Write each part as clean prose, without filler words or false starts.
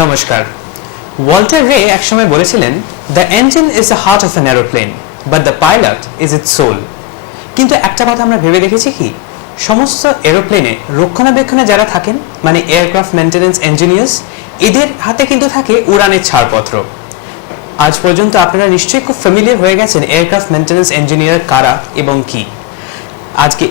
নমস্কার। Walter Ray একসময় বলেছিলেন, the engine is the heart of an aeroplane but the pilot is its soul. কিন্তু একটা কথা আমরা ভেবে দেখেছি কি, সমস্ত এরোপ্লেনে রক্ষণাবেক্ষণে যারা থাকেন, মানে এয়ারক্রাফট মেইনটেনেন্স ইঞ্জিনিয়ার্স, এদের হাতে কিন্তু থাকে উড়ানের ছাড়পত্র। আজ পর্যন্ত আপনারা নিশ্চয়ই খুব ফ্যামিলিয়ার হয়ে গেছেন এয়ারক্রাফট মেইনটেনেন্স ইঞ্জিনিয়ার কারা এবং কি। আজকে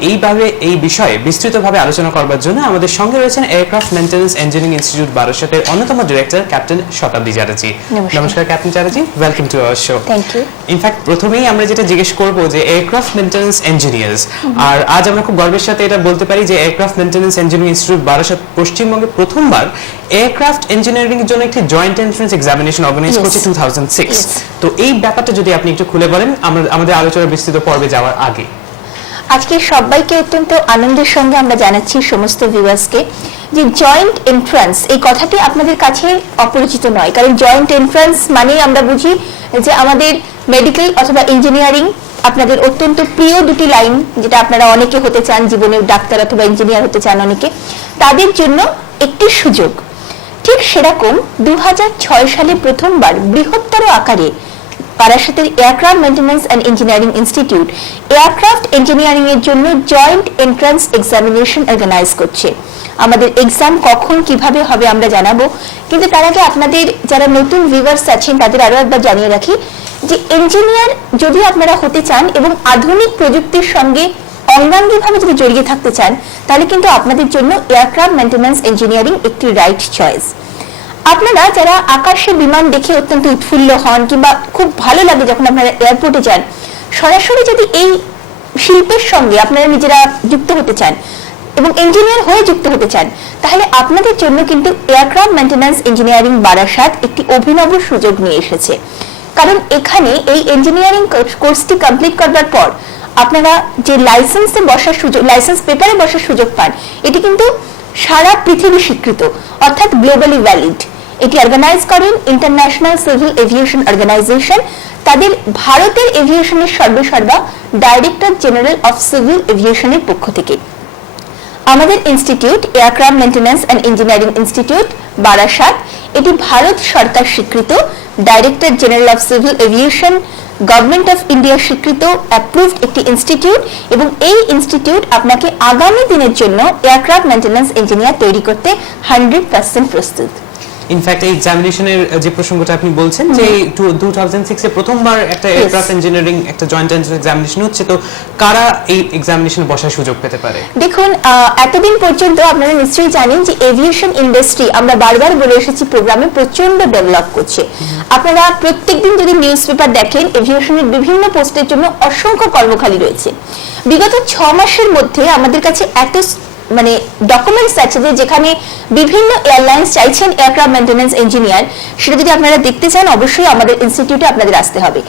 এই বিষয়ে বিস্তৃতভাবে আলোচনা করবার জন্য আমাদের সঙ্গে রয়েছেন এয়ারক্রাফট মেইনটেনেন্স ইঞ্জিনিয়ারিং ইনস্টিটিউট বারাসাতের অন্যতম ডিরেক্টর ক্যাপ্টেন.Satabdi চ্যাটার্জি। নমস্কার captain Chatterjee, welcome to our show. Thank you. In fact প্রথমেই আমরা যেটা জিজ্ঞেস করব যে এয়ারক্রাফট মেইনটেনেন্স ইঞ্জিনিয়ার্স, আর আজ আমরা খুব গর্বের সাথে এটা বলতে পারি যে aircraft maintenance engineering institute Barasat পশ্চিমবঙ্গে প্রথমবার এয়ারক্রাফট ইঞ্জিনিয়ারিং এর জন্য একটি জয়েন্ট এন্ট্রান্স এক্সামিনেশন অর্গানাইজ করছে 2006। তো এই ব্যাপারটা যদি আপনি একটু খুলে বলেন আমাদের আলোচনার বিস্তৃত পর্বে যাওয়ার আগে। আজকে সবাইকে অত্যন্ত আনন্দের সঙ্গে আমরা জানাচ্ছি সমস্ত ভিউয়ার্সকে যে জয়েন্ট এন্ট্রান্স এই কথাটি আপনাদের কাছে অপরিচিত নয়, কারণ জয়েন্ট এন্ট্রান্স মানে আমরা বুঝি যে আমাদের মেডিকেল অথবা ইঞ্জিনিয়ারিং আপনাদের অত্যন্ত প্রিয় দুটি লাইন, যেটা আপনারা অনেকে হতে চান জীবনে, ডাক্তার অথবা ইঞ্জিনিয়ার হতে চান অনেকে, তাদের জন্য একটি সুযোগ। ঠিক সেরকম 2006 সালে প্রথমবার বৃহত্তর আকারে বারাসাতের aircraft maintenance and engineering institute aircraft engineering এর জন্য জয়েন্ট এন্ট্রান্স এক্সামিনেশন অর্গানাইজ করছে। আমাদের এক্সাম কখন কিভাবে হবে আমরা জানাবো, কিন্তু তার আগে আপনাদের যারা নতুন ভিউয়ার্স আছেন তাদের আরো একবার জানিয়ে রাখি যে ইঞ্জিনিয়ার যদি আপনারা হতে চান এবং আধুনিক প্রযুক্তির সঙ্গে অঙ্গাঙ্গিভাবে যদি জড়িয়ে থাকতে চান, তাহলে কিন্তু আপনাদের জন্য এয়ারক্রাফট মেইনটেনেন্স ইঞ্জিনিয়ারিং একটি রাইট চয়েস। আপনারা যারা আকাশে বিমান দেখে অত্যন্ত উৎফুল্ল হন কিংবা খুব ভালো লাগে যখন আপনারা এয়ারপোর্টে যান, সরাসরি যদি এই শিল্পের সঙ্গে আপনারা নিজেরা যুক্ত হতে চান এবং ইঞ্জিনিয়ার হয়ে যুক্ত হতে চান, তাহলে আপনাদের জন্য কিন্তু এয়ারক্রাফট মেইনটেনেন্স ইঞ্জিনিয়ারিং বারাসাত একটি অভিনব সুযোগ নিয়ে এসেছে। কারণ এখানে এই ইঞ্জিনিয়ারিং কোর্সটি কমপ্লিট করবার পর আপনারা যে লাইসেন্স পেপারে বসার সুযোগ পান, এটি কিন্তু সারা পৃথিবী স্বীকৃত, অর্থাৎ গ্লোবালি ভ্যালিড। এটি অর্গানাইজ করেন ইন্টারন্যাশনাল সিভিল এভিয়েশন অর্গানাইজেশন। তাদের ভারতের এভিয়েশনের সর্বসর্বা ডাইরেক্টর জেনারেল অফ সিভিল এভিয়েশনের পক্ষ থেকে। আমাদের institute aircraft maintenance and engineering institute Barasat, এটি ভারত সরকার স্বীকৃত, director general of civil aviation, government of India স্বীকৃত অ্যাপ্রুভড একটি ইনস্টিটিউট, এবং এই ইনস্টিটিউট আপনাকে আগামী দিনের জন্য এয়ারক্রাফট মেইনটেনেন্স ইঞ্জিনিয়ার তৈরি করতে 100% প্রস্তুত। ইনফ্যাক্ট এই এক্সামিনেশনের যে প্রসঙ্গটা আপনি বলছেন যে 2006 এ প্রথমবার একটা এয়ারক্রাফট ইঞ্জিনিয়ারিং একটা জয়েন্ট এন্ট্রান্স এক্সামিনেশন হচ্ছে, তো কারা এই এক্সামিনেশন বসার সুযোগ পেতে পারে? দেখুন, এতদিন পর্যন্ত আপনারা নিশ্চয়ই জানেন যে এভিয়েশন ইন্ডাস্ট্রি, আমরা বারবার বলে এসেছি প্রোগ্রামে, প্রচন্ড ডেভেলপ করছে। আপনারা প্রত্যেকদিন যদি নিউজ পেপার দেখেন, এভিয়েশনের বিভিন্ন পোস্টের জন্য অসংখ্য কর্মখালি রয়েছে। বিগত 6 মাসের মধ্যে আমাদের কাছে এত ডকুমেন্টস আছে যেখানে বিভিন্ন এয়ারলাইন্স চাইছেন এয়ারক্রাফট মেইনটেনেন্স ইঞ্জিনিয়ার। সেটা যদি আপনারা দেখতে চান, অবশ্যই আমাদের ইনস্টিটিউটে আপনাদের আসতে হবে।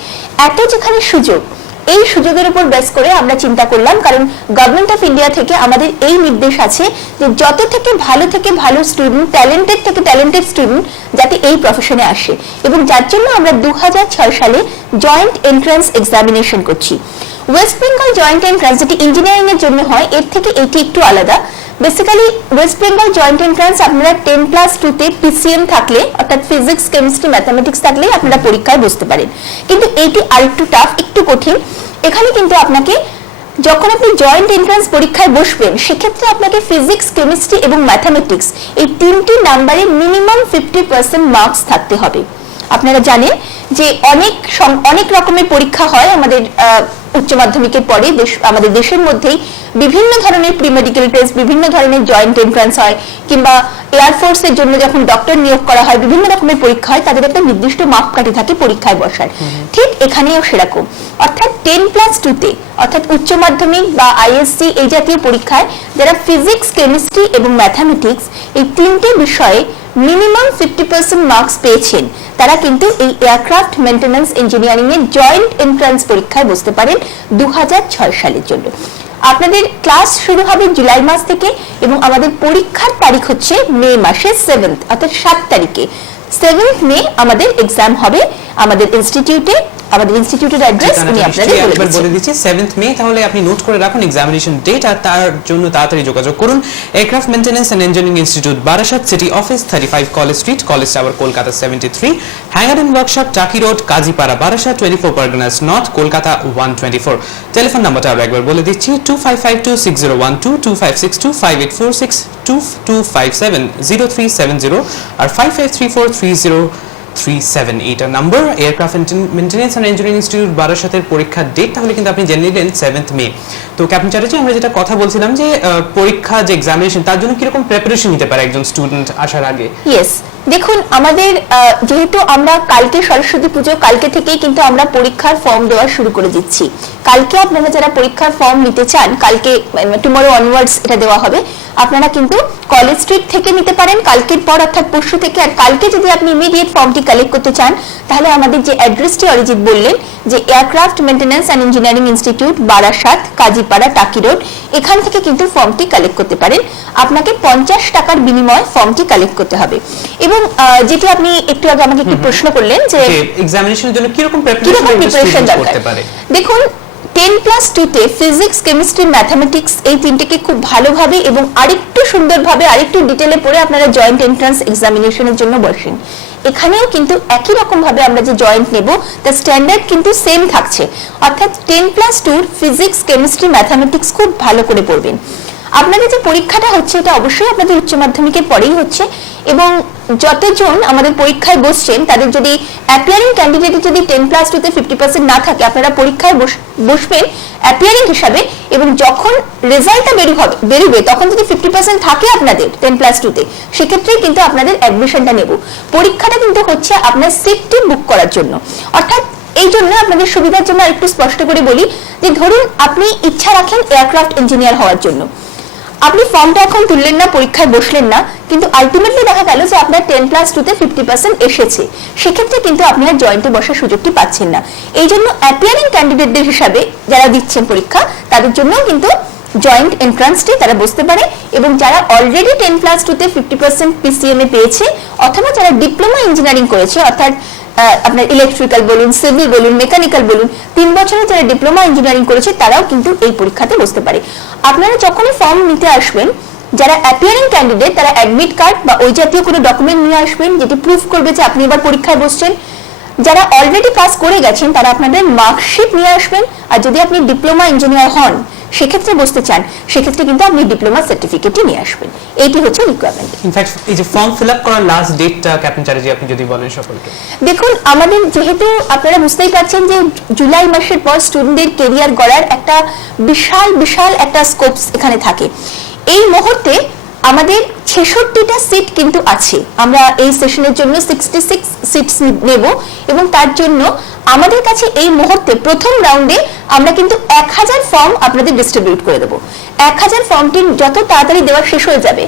এত যেখানে সুযোগ, এই সুযোগের উপর বেস করে আমরা চিন্তা করলাম, কারণ গভর্নমেন্ট অফ ইন্ডিয়া থেকে আমাদের এই নির্দেশ আছে যে যত থেকে ভালো স্টুডেন্ট, ট্যালেন্টেড থেকে ট্যালেন্টেড স্টুডেন্ট যাতে এই প্রফেশনে আসে, এবং যার জন্য আমরা 2006 সালে জয়েন্ট এন্ট্রান্স এক্সামিনেশন করছি। ওয়েস্ট বেঙ্গল জয়েন্ট এন্ট্রান্স যেটি ইঞ্জিনিয়ারিং এর জন্য হয়, এর থেকে এটি একটু আলাদা। Basically West Bengal joint entrance আপনারা 10+2 তে পিসিএম থাকলে, অর্থাৎ ফিজিক্স, কেমিস্ট্রি, ম্যাথামেটিক্স থাকলে আপনারা পরীক্ষায় বসতে পারেন। কিন্তু এইটি আরেকটু টাফ, একটু কঠিন। এখানে কিন্তু আপনাকে যখন আপনি জয়েন্ট এন্ট্রান্স পরীক্ষায় বসবেন, সেক্ষেত্রে আপনাকে ফিজিক্স, কেমিস্ট্রি এবং ম্যাথামেটিক্স এই 3টি নাম্বারে মিনিমাম 50% মার্কস থাকতে হবে। আপনারা জানেন যে অনেক রকমের পরীক্ষা হয় আমাদের উচ্চ মাধ্যমিকের পরে। আমাদের দেশের মধ্যেই বিভিন্ন ধরনের প্রি মেডিকেল টেস্ট, বিভিন্ন ধরনের জয়েন্ট এন্ট্রান্স হয়, কিংবা এয়ারফোর্সের জন্য যখন ডক্টর নিয়োগ করা হয়, বিভিন্ন রকমের পরীক্ষা হয়, তাদের একটা নির্দিষ্ট মাপকাঠি থাকে পরীক্ষায় বসার। ঠিক এখানেও সেরকম, অর্থাৎ 10+2 তে, অর্থাৎ উচ্চ মাধ্যমিক বা আইএসসি এই জাতীয় পরীক্ষায় যারা ফিজিক্স, কেমিস্ট্রি এবং ম্যাথামেটিক্স এই 3টে বিষয়ে মিনিমাম 50% মার্কস পেয়েছেন, তারা কিন্তু এই এয়ারক্রাফট মেইনটেনেন্স ইঞ্জিনিয়ারিং এর জয়েন্ট এন্ট্রান্স পরীক্ষায় বসতে পারেন 2006 সালের জন্য। আপনাদের ক্লাস শুরু হবে জুলাই মাস থেকে, এবং আমাদের পরীক্ষার তারিখ হচ্ছে মে মাসের 7th, অর্থাৎ 7 তারিখে 7th মে আমাদের এক্সাম হবে আমাদের ইনস্টিটিউটে। আমাদের ইনস্টিটিউটের অ্যাড্রেস উনি আপনাদের বলে দিচ্ছি 7th মে, তাহলে আপনি নোট করে রাখুন এক্সামিনেশন ডেট, আর তার জন্য তাড়াতাড়ি যোগাযোগ করুন aircraft maintenance and engineering institute Barasat, city office 35 college street, college tower, Kolkata 73, hangar and workshop Taki road, Kazipara, Barasat 24 Parganas north, Kolkata 124। Telephone নাম্বারটা আরো একবার বলে দিচ্ছি 25526012, 25625846, 22570370 আর 55343037 এইটা number aircraft maintenance and engineering institute বারাসাতের পরীক্ষার ডেট তাহলে কিন্তু আপনি জেনে নিলেন 7th মে। তো ক্যাপ্টেন চ্যাটার্জি, আমরা যেটা কথা বলছিলাম যে পরীক্ষা যে এক্সামিনেশন তার জন্য কি রকম প্রিপারেশন নিতে পারে একজন স্টুডেন্ট আসার আগে? ইয়েস, দেখুন আমাদের যেহেতু আমরা কালকে সরস্বতী পুজো, কালকে থেকেই কিন্তু আমরা পরীক্ষার ফর্ম দেওয়া শুরু করে দিচ্ছি। কালকে আপনারা যারা পরীক্ষার ফর্ম নিতে চান, কালকে টুমরো অনওয়ার্ডস এটা দেওয়া হবে, আপনারা কিন্তু কলেজ স্ট্রিট থেকে নিতে পারেন কালকের পর অর্থাৎ পরশু থেকে। আর কালকে যদি আপনি ইমিডিয়েট ফর্মটি কালেক্ট করতে চান তাহলে আমাদের যে অ্যাড্রেসটি অরিজিৎ বললেন যে aircraft maintenance and engineering institute Barasat, Kazipara, Taki road, এখান থেকে কিন্তু ফর্মটি কালেক্ট করতে পারেন। আপনাকে 50 টাকার বিনিময়ে ফর্মটি কালেক্ট করতে হবে। এবং যেটি আপনি একটু আগে আমাকে একটু প্রশ্ন করলেন যে এক্সামিনেশনের জন্য কি রকম প্রিপারেশন করতে পারে, দেখুন 10+2 তে ফিজিক্স, কেমিস্ট্রি, ম্যাথমেটিক্স এই তিনটেকে খুব ভালোভাবে এবং আরেকটু সুন্দরভাবে আরেকটু ডিটেইলে পড়ে আপনারা জয়েন্ট এন্ট্রান্স এক্সামিনেশনের জন্য বসেন। এখানেও কিন্তু একই রকম ভাবে আমরা যে জয়েন্ট নেব তার স্ট্যান্ডার্ড কিন্তু সেম থাকছে, অর্থাৎ 10+2 ফিজিক্স, কেমিস্ট্রি, ম্যাথমেটিক্স খুব ভালো করে পড়বেন। আপনাদের যে পরীক্ষাটা হচ্ছে এটা অবশ্যই আপনাদের উচ্চ মাধ্যমিকের পরেই হচ্ছে, এবং যতজন আমাদের পরীক্ষায় বসছেন তাদের যদি অ্যাপিয়ারিং ক্যান্ডিডেট যদি 10+2 তে 50% না থাকে, আপনারা পরীক্ষায় বসবেন অ্যাপিয়ারিং হিসাবে, এবং যখন রেজাল্টটা বেরোবে তখন যদি 50% থাকে আপনাদের 10+2 তে, সেক্ষেত্রে কিন্তু আপনাদের অ্যাডমিশনটা নেব। পরীক্ষাটা কিন্তু হচ্ছে আপনার সিটটি বুক করার জন্য, অর্থাৎ এই জন্য আপনাদের সুবিধার জন্য আরেকটু স্পষ্ট করে বলি যে ধরুন আপনি ইচ্ছা রাখেন এয়ারক্রাফট ইঞ্জিনিয়ার হওয়ার জন্য, আপনি ফর্মটা এখন তুললেন না, পরীক্ষায় বসলেন না, কিন্তু আলটিমেটলি দেখা গেল যে আপনার 10+2 তে 50% এসেছে, সেক্ষেত্রে কিন্তু আপনি আর জয়েন্টে বসার সুযোগটি পাচ্ছেন না। এই জন্য অ্যাপিয়ারিং ক্যান্ডিডেটদের হিসাবে যারা দিচ্ছেন পরীক্ষা তাদের জন্য কিন্তু জয়েন্ট এন্ট্রান্সটি তারা বসতে পারে, এবং যারা অলরেডি 10+2 তে 50% পিসিএমএ পেয়েছে অথবা যারা ডিপ্লোমা ইঞ্জিনিয়ারিং করেছে, অর্থাৎ আপনার ইলেকট্রিক্যাল বলুন, সিভিল বলুন, মেকানিক্যাল বলুন, 3 বছরের যারা ডিপ্লোমা ইঞ্জিনিয়ারিং করেছে তারাও কিন্তু এই পরীক্ষাতে বসতে পারে। আপনারা যখনই ফর্ম নিতে আসবেন, যারা অ্যাপিয়ারিং ক্যান্ডিডেট তারা অ্যাডমিট কার্ড বা ওই জাতীয় কোনো ডকুমেন্ট নিয়ে আসবেন যেটি প্রুফ করবে যে আপনি এবার পরীক্ষায় বসছেন। যারা অলরেডি পাস করে গেছেন তারা আপনাদের মার্কশিট নিয়ে আসবেন, আর যদি আপনি ডিপ্লোমা ইঞ্জিনিয়ার হন সেক্ষেত্রে বসতে চান সেক্ষেত্রে কিন্তু আপনি ডিপ্লোমা সার্টিফিকেটই নিয়ে আসবেন। এইটি হচ্ছে রিকোয়ারমেন্ট। ইনফ্যাক্ট এই যে ফর্ম ফিল আপ করার লাস্ট ডেটটা ক্যাপ্টেন চ্যাটার্জি আপনি যদি বলেন সকলকে। দেখুন আমাদের যেহেতু আপনারা বুঝতেই পারছেন যে জুলাই মাসের পর স্টুডেন্টদের কেরিয়ার গড়ার একটা বিশাল একটা স্কোপস এখানে থাকে। এই মুহূর্তে আমাদের 66টা সিট কিন্তু আছে, আমরা এই সেশনের জন্য 66 সিটস নেব, এবং তার জন্য আমাদের কাছে এই মুহূর্তে প্রথম রাউন্ডে আমরা কিন্তু 1000 ফর্ম আপনাদের ডিস্ট্রিবিউট করে দেব। 1000 ফর্মটি যত তাড়াতাড়ি দেওয়া শেষ হয়ে যাবে,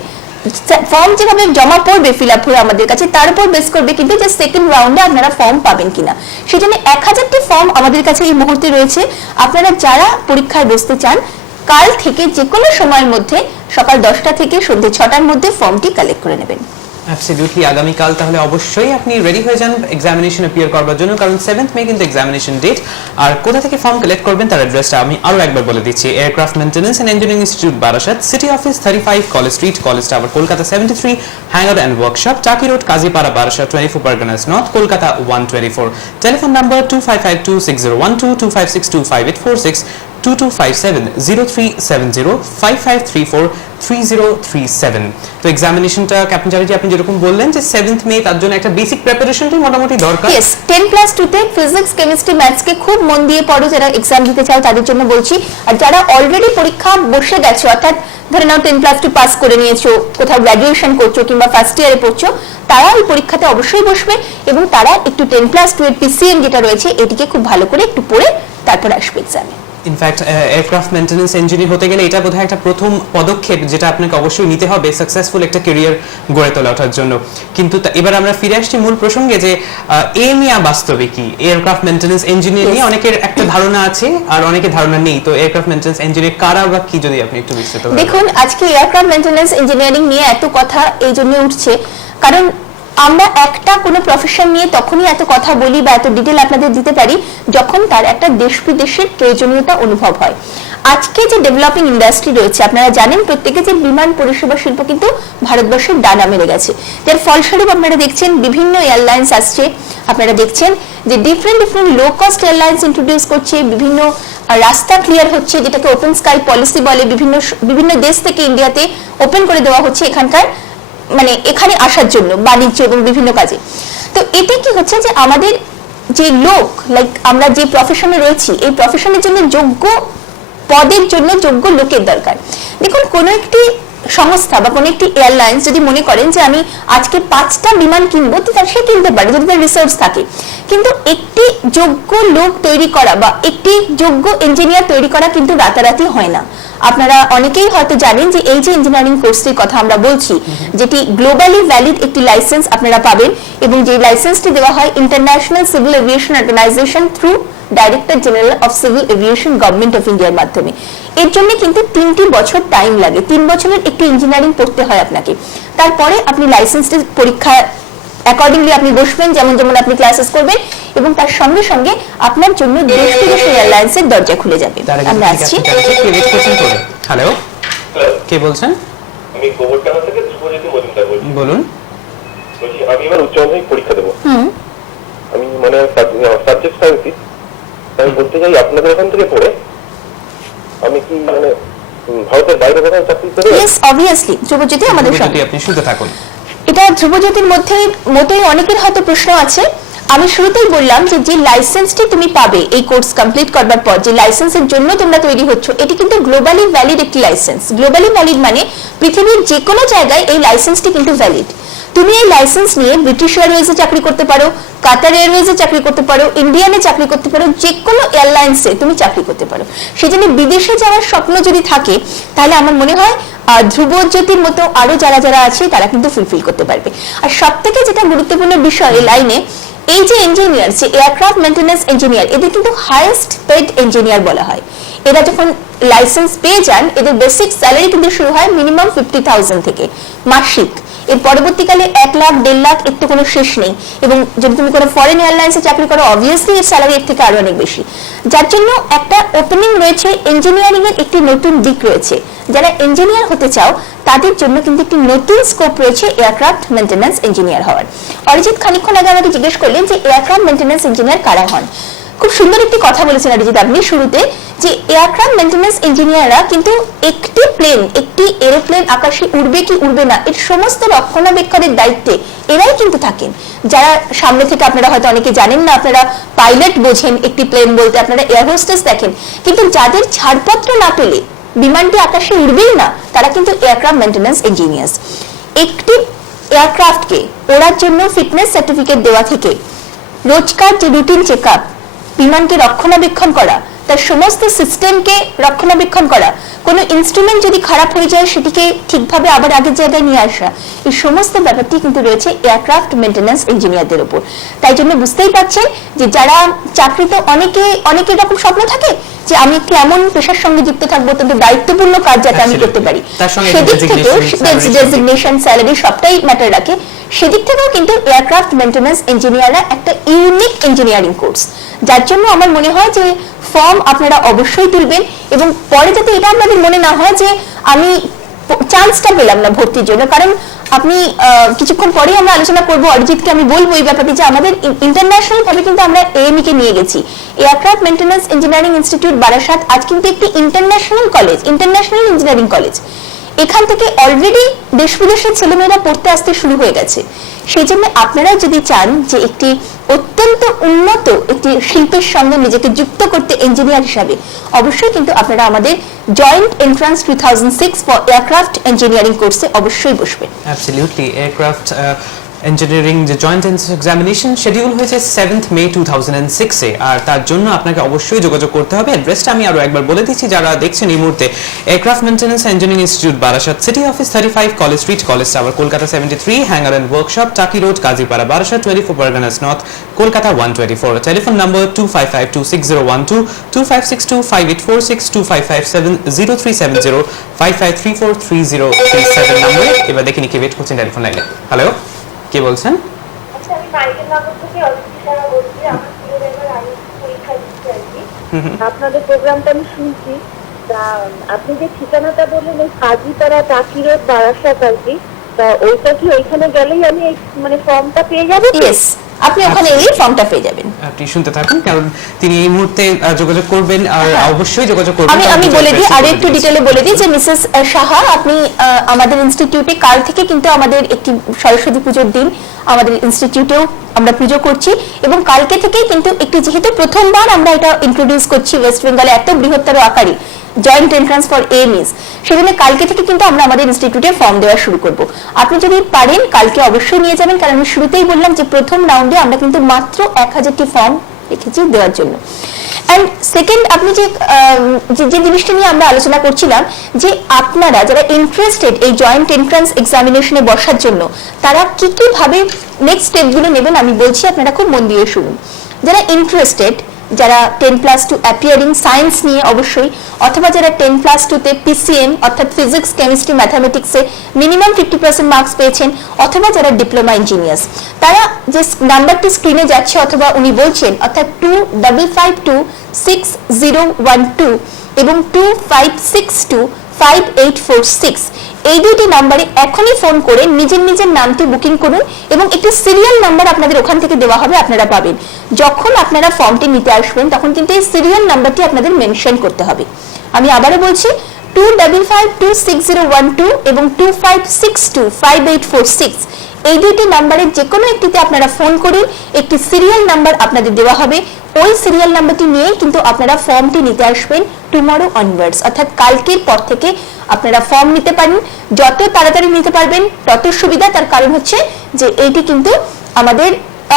ফর্ম যেভাবে জমা পড়বে ফিল আপ হয়ে আমাদের কাছে তার উপর বেস করবে কিন্তু যে সেকেন্ড রাউন্ডে আপনারা ফর্ম পাবেন কিনা। সেজন্য 1000টি ফর্ম আমাদের কাছে এই মুহূর্তে রয়েছে। আপনারা যারা পরীক্ষায় বসতে চান কাল থেকে যে কোনো সময়ের মধ্যে সকাল 10টা থেকে সন্ধ্যে 6টার মধ্যে ফর্মটি কালেক্ট করে নেবেন। অ্যাবসলিউটলি, আগামী কাল তাহলে অবশ্যই আপনি রেডি হয়ে যান এক্সামিনেশন অ্যাপিয়ার করবার জন্য, কারণ 7th মে কিন্তু এক্সামিনেশন ডেট। আর কোথা থেকে ফর্ম কালেক্ট করবেন তার অ্যাড্রেসটা আমি আরো একবার বলে দিচ্ছি। Aircraft maintenance and engineering institute Barasat, city office 35 college street, college tower, Kolkata 73, hangar and workshop Taki road, Kazipara, Barasat 24 Parganas north, Kolkata 124। Telephone number 25526012, 25625846, 22570370, 55343037। তো এক্সামিনেশনটা ক্যাপ্টেন চ্যাটার্জি আপনি যেরকম বললেন যে 7th মে তার জন্য একটা বেসিক প্রিপারেশনটাই মোটামুটি দরকার। यस, 10+2 তে ফিজিক্স, কেমিস্ট্রি, ম্যাথস কে খুব মন দিয়ে পড়ো যারা एग्जाम দিতে চাও তাদের জন্য বলছি। আর যারা অলরেডি পরীক্ষা বসে গেছো, অর্থাৎ ধরে নাও 10+2 পাস করে নিয়েছো, কোথাও গ্র্যাজুয়েশন করছো কিংবা ফার্স্ট ইয়ারে পড়ছো, তারা এই পরীক্ষাতে অবশ্যই বসবে, এবং তারা একটু 10+2 এর পিসিএম যেটা রয়েছে এটিকে খুব ভালো করে একটু পড়ে তারপর আসবে এক্সামে। ইনফ্যাক্ট এয়ারক্রাফট মেইনটেনেন্স ইঞ্জিনিয়ার হতে গেলে এটা বোধহয় একটা প্রথম পদক্ষেপ যেটা আপনাকে অবশ্যই নিতে হবে সাকসেসফুল একটা ক্যারিয়ার গড়ে তোলার জন্য। কিন্তু এবার আমরা ফিরে আসছি মূল প্রসঙ্গে যে এমিয়া বাস্তবে কি এয়ারক্রাফট মেইনটেনেন্স ইঞ্জিনিয়ার নিয়ে অনেকের একটা ধারণা আছে আর অনেকের ধারণা নেই। তো এয়ারক্রাফট মেইনটেনেন্স ইঞ্জিনিয়ার কারা বা কি যদি আপনি একটু বিস্তারিত বলেন। দেখুন আজকে এয়ারক্রাফট মেইনটেনেন্স ইঞ্জিনিয়ারিং নিয়ে এত কথা এই জন্য উঠছে কারণ আমরা একটা কোনো প্রফেশন নিয়ে তখনই এত কথা বলি বা এত ডিটেল আপনাদের দিতে পারি যখন তার একটা দেশ বিদেশের প্রয়োজনীয়তা অনুভব হয়। আজকে যে ডেভেলপিং ইন্ডাস্ট্রি রয়েছে, আপনারা জানেন প্রত্যেকে যে বিমান পরিষেবা শিল্প কিন্তু ভারতবর্ষের ডানা মেলে গেছে, যার ফলস্বরূপ আপনারা দেখছেন বিভিন্ন এয়ারলাইন্স আসছে, আপনারা দেখছেন যে different low cost airlines introduce করছে, বিভিন্ন রাস্তা ক্লিয়ার হচ্ছে, যেটাকে ওপেন স্কাই পলিসি বলে, বিভিন্ন দেশ থেকে ইন্ডিয়াতে ওপেন করে দেওয়া হচ্ছে এখানকার মানে এখানে আসার জন্য বাণিজ্য এবং বিভিন্ন কাজে। তো এতে কি হচ্ছে যে আমাদের যে লোক লাইক আমরা যে প্রফেশনে রয়েছি এই প্রফেশনের জন্য যোগ্য পদের জন্য যোগ্য লোকের দরকার। দেখুন কোন একটি সংস্থা বা কোন একটি এয়ারলাইন্স যদি মনে করেন যে আমি আজকে 5টা বিমান কিনবো, তো তার সে কিনতে পারে যদি তার রিসোর্স থাকে, কিন্তু একটি যোগ্য লোক তৈরি করা বা একটি যোগ্য ইঞ্জিনিয়ার তৈরি করা কিন্তু রাতারাতি হয় না। আপনারা অনেকেই হয়তো জানেন যে এই যে ইঞ্জিনিয়ারিং কোর্সটির কথা আমরা বলছি, যেটি গ্লোবালি ভ্যালিড একটি লাইসেন্স আপনারা পাবেন এবং যে লাইসেন্সটি দেওয়া হয় international civil aviation organisation through director general of civil aviation government of ইন্ডিয়ার মাধ্যমে। এর জন্য কিন্তু 3টি বছর টাইম লাগে, 3 বছরের একটি ইঞ্জিনিয়ারিং পড়তে হয় আপনাকে, তারপরে আপনি লাইসেন্সটি পরীক্ষা অ্যাকর্ডিংলি আপনি বসবেন, যেমন যেমন আপনি ক্লাসেস করবেন এবং তার সঙ্গে সঙ্গে আপনার জন্য দেশ বিদেশের এয়ারলাইন্সের দরজা খুলে যাবে। আমরা আসছি। হ্যালো, কে বলছেন? আমি গোবরডাঙ্গা থেকে ধ্রুবজ্যোতি মজুমদার বলছি। বলুন। বলছি আমি এবার উচ্চ মাধ্যমিক পরীক্ষা দেবো। আমি মানে সাবজেক্ট সায়েন্স। আমি বলতে চাই আপনাদের এখান থেকে পড়ে আমি কি মানে ভারতের বাইরে কোথাও চাকরি করতে পারি? ইয়েস, অবভিয়াসলি ধ্রুবজ্যোতি আমাদের সঙ্গে। আপনি শুনতে থাকুন। এটা ধ্রুবজ্যোতির মতোই অনেকের হয়তো প্রশ্ন আছে। আমি শুরুতেই বললাম যে যে লাইসেন্সটি তুমি পাবে এই কোর্স কমপ্লিট করবার পর, যে লাইসেন্সের জন্য তোমরা তৈরি হচ্ছ, এটি কিন্তু গ্লোবালি ভ্যালিড একটি লাইসেন্স। গ্লোবালি ভ্যালিড মানে পৃথিবীর যে কোনো জায়গায় এই লাইসেন্সটি কিন্তু ভ্যালিড। তুমি এই লাইসেন্স নিয়ে ব্রিটিশ এয়ারওয়েজে চাকরি করতে পারো, কাতার এয়ারওয়েজে চাকরি করতে পারো, ইন্ডিয়ানে চাকরি করতে পারো, যে কোনো এয়ারলাইন্সে তুমি চাকরি করতে পারো। সেজন্য বিদেশে যাওয়ার স্বপ্ন যদি থাকে তাহলে আমার মনে হয় ধ্রুবজ্যোতির মতো আরো যারা যারা আছে তারা কিন্তু ফুলফিল করতে পারবে। আর সব থেকে যেটা গুরুত্বপূর্ণ বিষয় এই লাইনে, এই যে ইঞ্জিনিয়ার, যে এয়ারক্রাফট মেইনটেনেন্স ইঞ্জিনিয়ার, এদের কিন্তু হাইয়েস্ট পেড ইঞ্জিনিয়ার বলা হয়। এরা যখন লাইসেন্স পেয়ে যান এদের বেসিক স্যালারি কিন্তু শুরু হয় মিনিমাম 50,000 থেকে মাসিক। এর পরবর্তীকালে 1 লাখ 1.5 লাখ এর তো কোনো শেষ নেই, এবং যদি তুমি কোনো ফরেন এয়ারলাইন্সে চাকরি করো অবভিয়াসলি এর স্যালারি এর থেকে আরো অনেক বেশি। যার জন্য একটা ওপেনিং রয়েছে, ইঞ্জিনিয়ারিং এর একটি নতুন দিক রয়েছে। যারা ইঞ্জিনিয়ার হতে চাও তাদের জন্য কিন্তু একটি নতুন স্কোপ রয়েছে এয়ারক্রাফট মেইনটেনেন্স ইঞ্জিনিয়ার হওয়ার। অরিজিৎ খানিকক্ষণ আগে আমাকে জিজ্ঞেস করলেন যে এয়ারক্রাফট মেইনটেনেন্স ইঞ্জিনিয়ার কারা হন। খুব সুন্দর একটি কথা বলেছেন অরিজিৎ আপনি শুরুতে, যে এয়ারক্রাফট মেইনটেনেন্স ইঞ্জিনিয়াররা কিন্তু একটি প্লেন, একটি এরোপ্লেন আকাশে উড়বে কি উড়বে না এর সমস্ত রক্ষণাবেক্ষণের দায়িত্বে এরাই কিন্তু থাকেন। যারা সামনে থেকে, আপনারা হয়তো অনেকে জানেন না, আপনারা পাইলট বোঝেন একটি প্লেন বলতে, আপনারা এয়ার হোস্টেস দেখেন, কিন্তু যাদের ছাড়পত্র না পেলে বিমানটি আকাশে উড়বেই না তারা কিন্তু এয়ারক্রাফট মেইনটেনেন্স ইঞ্জিনিয়ার্স। একটি এয়ারক্রাফটকে ওড়ার জন্য ফিটনেস সার্টিফিকেট দেওয়া থেকে রোজকার যে রুটিন চেকআপ, বিমানকে রক্ষণাবেক্ষণ করা, তার সমস্ত সিস্টেমকে রক্ষণাবেক্ষণ করা, কোনো ইনস্ট্রুমেন্ট যদি খারাপ হয়ে যায় সেটিকে ঠিকভাবে আবার আগের জায়গায় নিয়ে আসা, এই সমস্ত ব্যাপারটি কিন্তু রয়েছে এয়ারক্রাফট মেইনটেনেন্স ইঞ্জিনিয়ারদের উপর। তাই জন্য বুঝতেই পারছেন যে যারা চাকরিতে অনেক রকম স্বপ্ন থাকে যে আমি একটি এমন পেশার সঙ্গে যুক্ত থাকবো অত্যন্ত দায়িত্বপূর্ণ কাজ যাতে আমি করতে পারি, সেদিক থেকেও ডেজিগনেশন, স্যালারি সবটাই ম্যাটার রাখে। সেদিক থেকেও কিন্তু এয়ারক্রাফট মেইনটেনেন্স ইঞ্জিনিয়াররা একটা ইউনিক ইঞ্জিনিয়ারিং কোর্স, যার জন্য আমার মনে হয় যে ফর্ম আপনারা অবশ্যই তুলবেন, এবং পরে যাতে এটা আপনাদের মনে না হয় যে আমি চান্সটা পেলাম না ভর্তির জন্য। কারণ আপনি কিছুক্ষণ পরেই আমরা আলোচনা করবো, অরিজিৎকে আমি বলবো এই ব্যাপারটি যে আমাদের ইন্টারন্যাশনাল ভাবে কিন্তু আমরা এএমই কে নিয়ে গেছি। Aircraft maintenance engineering institute Barasat আজ কিন্তু একটি international college, international engineering college. এখান থেকে অলরেডি দেশ বিদেশের ছেলেমেয়েরা পড়তে আসতে শুরু হয়ে গেছে। সেই জন্য আপনারা যদি চান যে একটি অত্যন্ত উন্নত একটি শিল্পের সঙ্গে নিজেকে যুক্ত করতে ইঞ্জিনিয়ার হিসাবে, অবশ্যই কিন্তু আপনারা আমাদের joint entrance 2006 for aircraft engineering কোর্সে অবশ্যই বসবেন। অ্যাবসলিউটলি। এয়ারক্রাফট ইঞ্জিনিয়ারিং যে জয়েন্ট এন্ট্রান্স এক্সামিনেশন শিডিউল হয়েছে 7th May 2006 এ, আর তার জন্য আপনাকে অবশ্যই যোগাযোগ করতে হবে। অ্যাড্রেসটা আমি আরো একবার বলে দিচ্ছি যারা দেখছেন এই মুহূর্তে। Aircraft maintenance engineering institute Barasat, city office 35 college street, college tower, Kolkata 73, hangar and workshop, Taki road, Kazipara, Barasat, 24 Parganas north, Kolkata 124। Telephone number 25526012, 25625846, 25570370, 55343037 নম্বরে। এবার দেখে নিকে ওয়েট করছেন টেলিফোন লাইনে। হ্যালো, কে বলছেন? আচ্ছা, আমি মাইকেল নগর থেকে অস্মিতা বলছি। আমার ছেলের এবার আইএলটিএস পরীক্ষা দিচ্ছে আর কি। আপনাদের প্রোগ্রামটা আমি শুনছি। তা আপনি যে ঠিকানাটা বললেন ওই কাজীপাড়া টাকিরের বারাসাত আর কি, তা ওইটা কি ওইখানে গেলেই আমি এই মানে ফর্মটা পেয়ে যাবো? ইয়েস, আপনি ওখানে এলেই ফর্মটা পেয়ে যাবেন। আপনি শুনতে থাকুন, কারণ তিনি এই মুহূর্তে যোগাযোগ করবেন, আর অবশ্যই যোগাযোগ করবেন। আমি বলে দিই, আরো একটু ডিটেইলে বলে দিই যে মিসেস সাহা, আপনি আমাদের ইনস্টিটিউটে কাল থেকে কিন্তু আমাদের একটি সরস্বতী পুজোর দিন আমাদের ইনস্টিটিউটেও আমরা পুজো করছি, এবং কালকে থেকেই কিন্তু একটি, যেহেতু প্রথমবার আমরা এটা ইন্ট্রোডিউস করছি ওয়েস্ট বেঙ্গলে এত বৃহত্তর আকারে জয়েন্ট এন্ট্রান্স ফর এমিস, সেজন্য কালকে থেকে কিন্তু আমরা আমাদের ইনস্টিটিউটে ফর্ম দেওয়া শুরু করব। আপনি যদি পারেন কালকে অবশ্যই নিয়ে যাবেন, কারণ আমি শুরুতেই বললাম যে প্রথম রাউন্ডে আমরা কিন্তু মাত্র 1000টি ফর্ম রেখেছি দেওয়ার জন্য। অ্যান্ড সেকেন্ড, আপনি যে জিনিসটা নিয়ে আমরা আলোচনা করছিলাম, যে আপনারা যারা ইন্টারেস্টেড এই জয়েন্ট এন্ট্রান্স এক্সামিনেশনে বসার জন্য, তারা কি কি ভাবে নেক্সট স্টেপগুলো নেবেন আমি বলছি, আপনারা খুব মন দিয়ে শুনুন। যারা ইন্টারেস্টেড, যারা 10+2 অ্যাপিয়ারিং সায়েন্স নিয়ে অবশ্যই, অথবা যারা 10+2 তে পিসিএম অর্থাৎ ফিজিক্স, কেমিস্ট্রি, ম্যাথামেটিক্সে মিনিমাম 50% মার্কস পেয়েছেন, অথবা যারা ডিপ্লোমা ইঞ্জিনিয়ার্স, তারা যে নাম্বারটি স্ক্রিনে যাচ্ছে অথবা উনি বলছেন, অর্থাৎ 25526012 এবং 25625846, এই দুইটি নাম্বারে এখনই ফোন করে নিজের নিজের নামটি বুকিং করুন, এবং একটি সিরিয়াল নাম্বার আপনাদের ওখান থেকে দেওয়া হবে, আপনারা পাবেন। যখন আপনারা ফর্মটি নিতে আসবেন তখন কিন্তু এই সিরিয়াল নাম্বারটি আপনাদের মেনশন করতে হবে। আমি আবারও বলছি, 25526012 এবং 25625846, এই দুইটি নাম্বারের যে কোনো একটিতে আপনারা ফোন করুন, একটি সিরিয়াল নাম্বার আপনাদের দেওয়া হবে। ওই সিরিয়াল নাম্বারটি নিয়েই কিন্তু আপনারা ফর্মটি নিতে আসবেন টুমরো অনওয়ার্ডস, অর্থাৎ কালকের পর থেকে আপনারা ফর্ম নিতে পারেন। যত তাড়াতাড়ি নিতে পারবেন তত সুবিধা, তার কারণ হচ্ছে যে এইটি কিন্তু আমাদের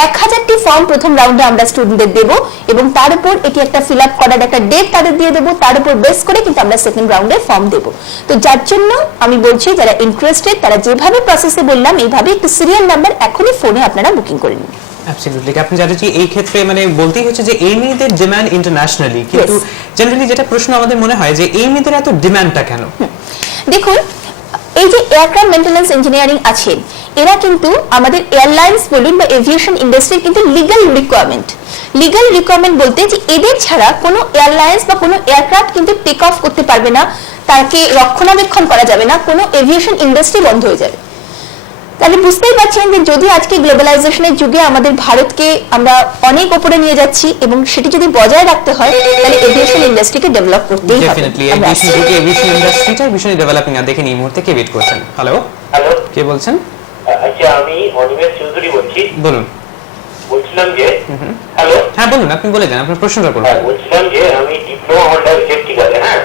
1000টি ফর্ম প্রথম রাউন্ডে আমরা স্টুডেন্টদের দেব, এবং তার উপর এটি একটা ফিল আপ করার একটা ডেট তাদের দিয়ে দেবো, তার উপর বেস করে কিন্তু আমরা সেকেন্ড রাউন্ডে ফর্ম দেব। তো যার জন্য আমি বলছি, যারা ইন্টারেস্টেড তারা যেভাবে প্রসেসে বললাম এইভাবে একটু সিরিয়াল নাম্বার এখনই ফোনে আপনারা বুকিং করে নিন। অ্যাবসলিউটলি, আপনি জানেন যে এই ক্ষেত্রে মানে বলতেই হচ্ছে যে এই মেয়েদের ডিমান্ড ইন্টারন্যাশনালি, কিন্তু জেনারেলি যেটা প্রশ্ন আমাদের মনে হয় যে এই মেয়েদের এত ডিমান্ডটা কেন? দেখুন, এই যে এয়ারক্রাফট মেইনটেনেন্স ইঞ্জিনিয়ারিং আছে, এরা কিন্তু আমাদের এয়ারলাইন্স বলুন বা এভিয়েশন ইন্ডাস্ট্রির কিন্তু লিগ্যাল রিকোয়ারমেন্ট বলতে যে এদের ছাড়া কোনো এয়ারলাইন্স বা কোনো এয়ারক্রাফট কিন্তু টেক অফ করতে পারবে না, তাকে রক্ষণাবেক্ষণ করা যাবে না, কোনো এভিয়েশন ইন্ডাস্ট্রি বন্ধ হয়ে যাবে। তাহলে বুঝতেই পারছেন যে যদি আজকে গ্লোবালাইজেশনের যুগে আমাদের ভারতকে আমরা অনেক উপরে নিয়ে যাচ্ছি, এবং সেটি যদি বজায় রাখতে হয় তাহলে এভিয়েশন ইন্ডাস্ট্রিকে ডেভেলপ করতেই হবে। ডেফিনেটলি এভিয়েশন ইন্ডাস্ট্রিটা ভীষণ ডেভেলপিং। আর দেখেন এই মুহূর্তে কে ওয়েট করছেন। হ্যালো, কে বলছেন? আচ্ছা, আমি অনিমেষ চৌধুরী বলছি। বলুন। বলছিলাম যে হ্যালো, হ্যাঁ বলুন, আপনি বলে যান আপনার প্রশ্নটা করুন। বলছিলাম যে আমি ডিপ্লোমা হোল্ডার ইলেকট্রিক্যালে। হ্যাঁ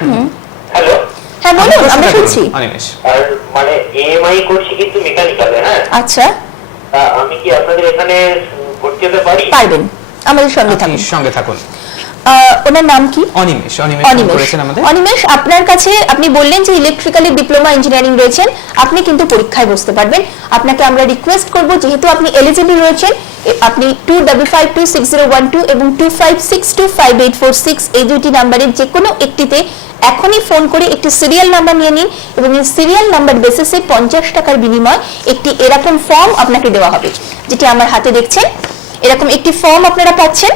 হ্যালো, হ্যাঁ বলুন, আমরা শুনছি। অনিমেষ, আর মানে এএমআই করছি কিন্তু মেকানিক্যালে। হ্যাঁ আচ্ছা, আমি কি আপনাদের এখানে ভর্তি হতে পারি? পারবেন, আমাদের সঙ্গে থাকুন। ওনার নাম কি? অনিমেষ করেছেন আমাদের। অনিমেষ, আপনার কাছে আপনি বললেন যে ইলেকট্রিক্যালি ডিপ্লোমা ইঞ্জিনিয়ারিং রয়েছেন, আপনি কিন্তু পরীক্ষায় বসতে পারবেন। আপনাকে আমরা রিকোয়েস্ট করব, যেহেতু আপনি এলিজিবল রয়েছেন, আপনি 25526012 এবং 25625846 এই দুটি নাম্বারের যে কোনো একটিতে এখনই ফোন করে একটি সিরিয়াল নাম্বার নিয়ে নিন, এবং এই সিরিয়াল নাম্বার বেসিসে 50 টাকার বিনিময় একটি এরকম ফর্ম আপনাকে দেওয়া হবে, যেটি আমার হাতে দেখছেন। এরকম একটি ফর্ম আপনারা পাচ্ছেন,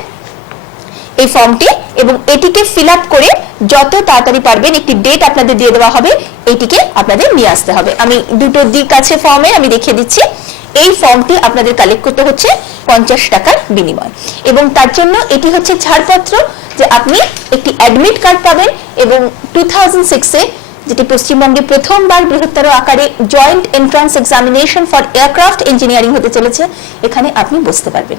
এই ফর্মটি, এবং এটিকে ফিল আপ করে যত তাড়াতাড়ি পারবেন একটি ডেট আপনাদের দিয়ে দেওয়া হবে, এইটিকে আপনাদের নিয়ে আসতে হবে। আমি দুটো দিক আছে ফর্মে, আমি দেখিয়ে দিচ্ছি। এই ফর্মটি আপনাদের কালেক্ট করতে হচ্ছে 50 টাকার বিনিময়, এবং তার জন্য এটি হচ্ছে ছাড়পত্র যে আপনি একটি অ্যাডমিট কার্ড পাবেন, এবং 2006-এ যেটি পশ্চিমবঙ্গে প্রথমবার বৃহত্তর আকারে joint entrance examination for aircraft engineering হতে চলেছে, এখানে আপনি বসতে পারবেন।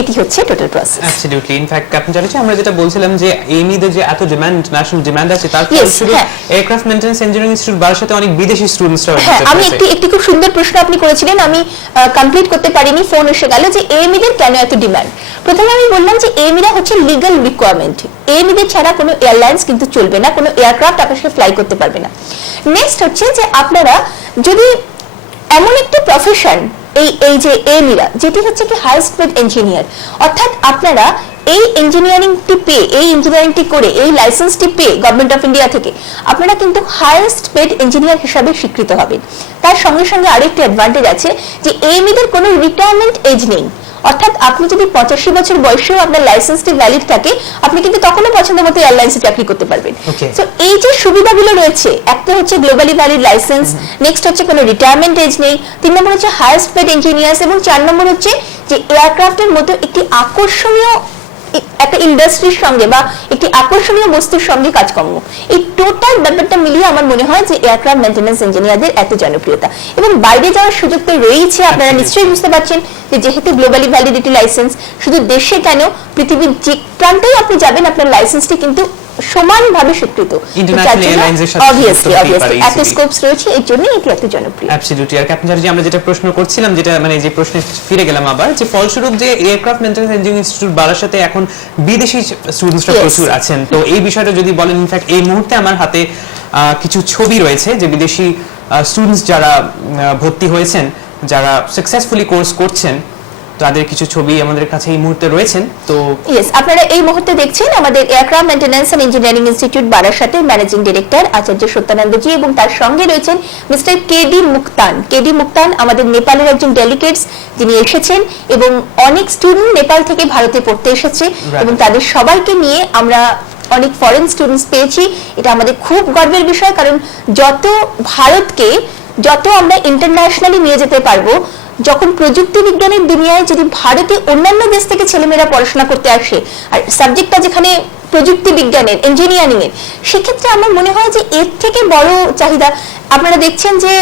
এটি হচ্ছে টোটাল প্রসেস। অ্যাবসলিউটলি, ইনফ্যাক্ট আপনি জানেন আমরা যেটা বলছিলাম যে এই মেয়েদের যে এত ডিমান্ড, ন্যাশনাল ডিমান্ড আছে, তার ফলে শুধু এয়ারক্রাফট মেইনটেনেন্স ইঞ্জিনিয়ারিং ইনস্টিটিউট বাড়ার সাথে অনেক বিদেশি স্টুডেন্টসরা। হ্যাঁ, আমি একটি খুব সুন্দর প্রশ্ন আপনি করেছিলেন, আমি কমপ্লিট করতে পারিনি, ফোন এসে গেল যে এএমইদের কেন এত ডিমান্ড। প্রথমে আমি বললাম যে এএমইরা হচ্ছে লিগ্যাল রিকোয়ারমেন্ট, এএমইদের ছাড়া কোনো এয়ারলাইন্স কিন্তু চলবে না, কোনো এয়ারক্রাফট আকাশে ফ্লাই করতে পারবে না। নেক্সট হচ্ছে যে আপনারা যদি এমন একটি প্রফেশন এই যে এএমইরা, যেটি হচ্ছে কি হাই স্পিড ইঞ্জিনিয়ার, অর্থাৎ আপনারা এই ইঞ্জিনিয়ারিংটি পেয়ে, এই ইঞ্জিনিয়ারিংটি করে, এই লাইসেন্সটি পেয়ে গভর্নমেন্ট অফ ইন্ডিয়া থেকে আপনারা কিন্তু হাইয়েস্ট পেড ইঞ্জিনিয়ার হিসাবে স্বীকৃত হবেন। তার সঙ্গে সঙ্গে আরেকটি অ্যাডভান্টেজ আছে যে এমইদের কোনো রিটায়ারমেন্ট এজ নেই, অর্থাৎ আপনি যদি 85 বছর বয়সেও আপনার লাইসেন্সটি ভ্যালিড থাকে, আপনি কিন্তু তখনও পছন্দ মতো এয়ারলাইন্সে চাকরি করতে পারবেন। তো এই যে সুবিধাগুলো রয়েছে, একটা হচ্ছে গ্লোবালি ভ্যালিড লাইসেন্স, নেক্সট হচ্ছে কোনো রিটায়ারমেন্ট এজ নেই, 3 নম্বর হচ্ছে হাইয়েস্ট পেড ইঞ্জিনিয়ার্স, এবং 4 নম্বর হচ্ছে যে এয়ারক্রাফটের মতো একটি আকর্ষণীয় একটা ইন্ডাস্ট্রির সঙ্গে বা একটি আকর্ষণীয় বস্তুর সঙ্গে কাজকর্ম। এই টোটাল ব্যাপারটা মিলিয়ে আমার মনে হয় যে এয়ারক্রাফট মেইনটেনেন্স ইঞ্জিনিয়ারদের এত জনপ্রিয়তা। এবং বাইরে যাওয়ার সুযোগ তো রয়েছে, আপনারা নিশ্চয়ই বুঝতে পারছেন যে যেহেতু গ্লোবালি ভ্যালিডিটি লাইসেন্স, শুধু দেশে কেন, পৃথিবীর যে প্রান্তেই আপনি যাবেন আপনার লাইসেন্সটি কিন্তু সমানভাবে স্বীকৃত। অবভিয়াসলি এত স্কোপস রয়েছে, এই জন্য এটি এত জনপ্রিয়। অ্যাবসলিউটলি। আর ক্যাপ্টেন চ্যাটার্জি, আমরা যেটা প্রশ্ন করছিলাম, যেটা মানে যে প্রশ্নে ফিরে গেলাম আবার, যে ফলস্বরূপ যে এয়ারক্রাফট মেইনটেনেন্স ইঞ্জিনিয়ারিং ইনস্টিটিউট বারাসাতে এখন বিদেশি স্টুডেন্টসরা প্রচুর আছেন, তো এই বিষয়টা যদি বলেন। ইনফ্যাক্ট এই মুহূর্তে আমার হাতে কিছু ছবি রয়েছে যে বিদেশি স্টুডেন্টস যারা ভর্তি হয়েছেন, যারা সাকসেসফুলি কোর্স করছেন, তাদের কিছু ছবি আমাদের কাছে এই মুহূর্তে রয়েছেন। তো আপনারা এই মুহূর্তে দেখছেন আমাদের aircraft maintenance and engineering institute বারাসাতের ম্যানেজিং ডিরেক্টর আচার্য সত্যানন্দজি, এবং তার সঙ্গে রয়েছেন mister KD Muktan. KD Muktan আমাদের নেপালের একজন ডেলিগেটস, যিনি এসেছেন এবং অনেক স্টুডেন্ট নেপাল থেকে ভারতে পড়তে এসেছে, এবং তাদের সবাইকে নিয়ে আমরা অনেক ফরেন স্টুডেন্টস পেয়েছি। এটা আমাদের খুব গর্বের বিষয়, কারণ যত ভারতকে যত আমরা ইন্টারন্যাশনালি নিয়ে যেতে পারবো, যখন প্রযুক্তি বিজ্ঞানের দুনিয়ায় যদি ভারতে অন্যান্য দেশ থেকে ছেলেমেয়েরা পড়াশোনা করতে আসে, আর সাবজেক্টটা যেখানে প্রযুক্তি বিজ্ঞানের, ইঞ্জিনিয়ারিং এর, সেক্ষেত্রে আমার মনে হয় যে এর থেকে বড় চাহিদা। আপনারা দেখছেন যে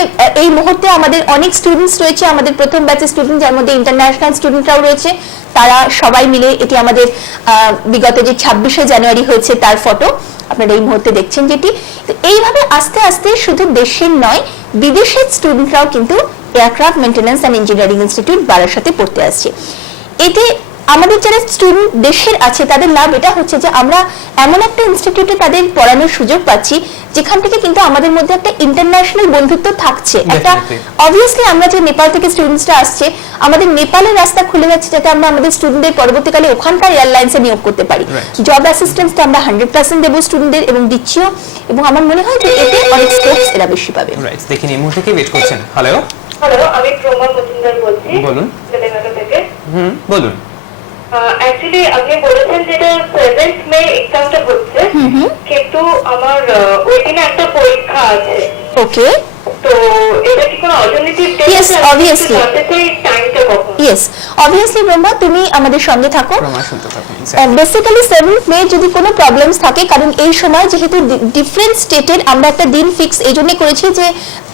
এই মুহূর্তে আমাদের অনেক স্টুডেন্টস রয়েছে, আমাদের প্রথম ব্যাচের স্টুডেন্ট, যার মধ্যে ইন্টারন্যাশনাল স্টুডেন্টরাও রয়েছে। তারা সবাই মিলে, এটি আমাদের বিগত যে 26শে জানুয়ারি হয়েছে তার ফটো আপনারা এই মুহূর্তে দেখছেন যেটি। এইভাবে আস্তে আস্তে শুধু দেশের নয়, বিদেশের স্টুডেন্টরাও কিন্তু aircraft maintenance and engineering institute বারাসাতে পড়তে আসছে। এতে আমাদের যারা স্টুডেন্ট দেশের আছে তাদের লাভ এটা হচ্ছে যে আমরা এমন একটা ইনস্টিটিউটে তাদের পড়ানোর সুযোগ পাচ্ছি যেখান থেকে কিন্তু আমাদের মধ্যে একটা ইন্টারন্যাশনাল বন্ধুত্ব থাকছে। একটা অবভিয়াসলি আমরা যে নেপাল থেকে স্টুডেন্টসরা আসছে, আমাদের নেপালের রাস্তা খুলে যাচ্ছে যাতে আমরা আমাদের স্টুডেন্টদের পরবর্তীকালে ওখানকার এয়ারলাইন্সে নিয়োগ করতে পারি। জব অ্যাসিস্ট্যান্সটা আমরা 100% দেবো স্টুডেন্টদের, এবং দিচ্ছিও, এবং আমার মনে হয় যে এতে অনেক স্কোপস এরা বেশি পাবে। দেখেন এই মুহূর্তে কে ওয়েট করছেন। হ্যালো, আমি প্রমা মজুমদার বলছি, বলুন। তেলেঙ্গানা থেকে। বলুন। অ্যাকচুয়ালি আপনি বলেছেন যেটা 7th মে এক্সামটা হচ্ছে, কিন্তু আমার ওই দিনে একটা পরীক্ষা আছে। ওকে, তো এটা কি কোনো অল্টারনেটিভ ডেট? Yes, obviously. টাইমটা কখন? ইয়েস, অবভিয়াসলি ব্রহ্মা, তুমি আমাদের সঙ্গে থাকো। বেসিক্যালি 7th মে যদি কোনো প্রবলেমস থাকে, কারণ এই সময় যেহেতু ডিফারেন্ট স্টেটের আমরা একটা দিন ফিক্স এই জন্য করেছি যে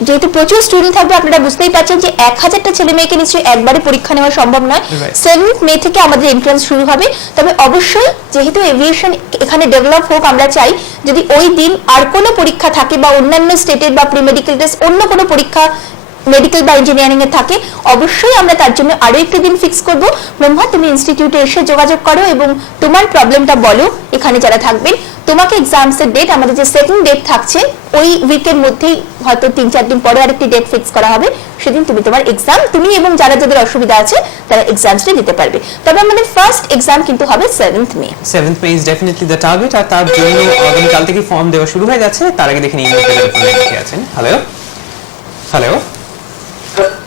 যেহেতু প্রচুর স্টুডেন্ট থাকবে, আপনারা বুঝতেই পারছেন যে 1000টা ছেলে মেয়েকে নিশ্চয়ই একবারে পরীক্ষা নেওয়া সম্ভব নয়। 7th মে থেকে আমাদের এন্ট্রান্স শুরু হবে। তবে অবশ্যই যেহেতু এভিয়েশন এখানে ডেভেলপ হোক, আমরা চাই যদি ওই দিন আর কোনো পরীক্ষা থাকে বা অন্যান্য স্টেটের বা প্রি মেডিকেল টেস্ট অন্য কোনো পরীক্ষা মেডিকেল বা ইঞ্জিনিয়ারিং এ থাকে, অবশ্যই আমরা তার জন্য আরো একটি দিন ফিক্স করব। ব্রহ্মা, তুমি ইনস্টিটিউটে এসে যোগাযোগ করো এবং তোমার প্রবলেমটা বলো। এখানে যারা থাকবেন, তোমাকে এক্সামসের ডেট, আমাদের যে সেকেন্ড ডেট থাকছে ওই উইকের মধ্যেই, হয়তো 3-4 দিন পরে আরেকটি ডেট ফিক্স করা হবে। সেদিন তুমি তোমার এক্সাম, তুমি এবং যারা যাদের অসুবিধা আছে তারা এক্সামসটা দিতে পারবে। তবে আমাদের ফার্স্ট এক্সাম কিন্তু হবে 7th May. 7th May is definitely the target. আর তার জন্য আগামীকাল থেকে ফর্ম দেওয়া শুরু হয়ে যাচ্ছে। তার আগে দেখেন এই মুহূর্তে টেলিফোন লাইনে আছেন। হ্যালো, হ্যালো,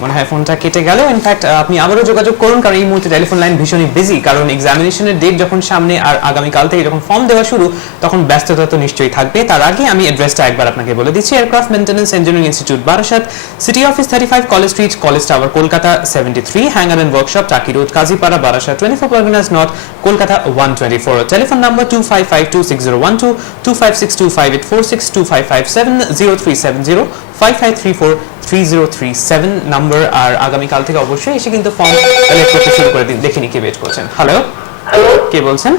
মনে হয় ফোনটা কেটে গেল। ইনফ্যাক্ট আপনি আবারও যোগাযোগ করুন, কারণ এই মুহূর্তে টেলিফোন লাইন ভীষণই বিজি, কারণ এক্সামিনেশনের ডেট যখন সামনে আর আগামীকাল থেকে যখন ফর্ম দেওয়া শুরু, তখন ব্যস্ততা তো নিশ্চয়ই থাকবে। তার আগে আমি অ্যাড্রেসটা একবার আপনাকে বলে দিচ্ছি। Aircraft maintenance engineering institute Barasat, city office 35 college street, college tower, Kolkata 73, hangar and workshop, Taki road, Kazipara, Barasat 24 Parganas north, Kolkata 124। Telephone number 25526012, 25625846, 25570370, 55343037 number. আর আগামীকাল থেকে অবশ্যই এসে কিন্তু ফর্ম কালেক্ট করতে শুরু করে দিন। দেখিনি কে ওয়েট করছেন। হ্যালো, কে বলছেন?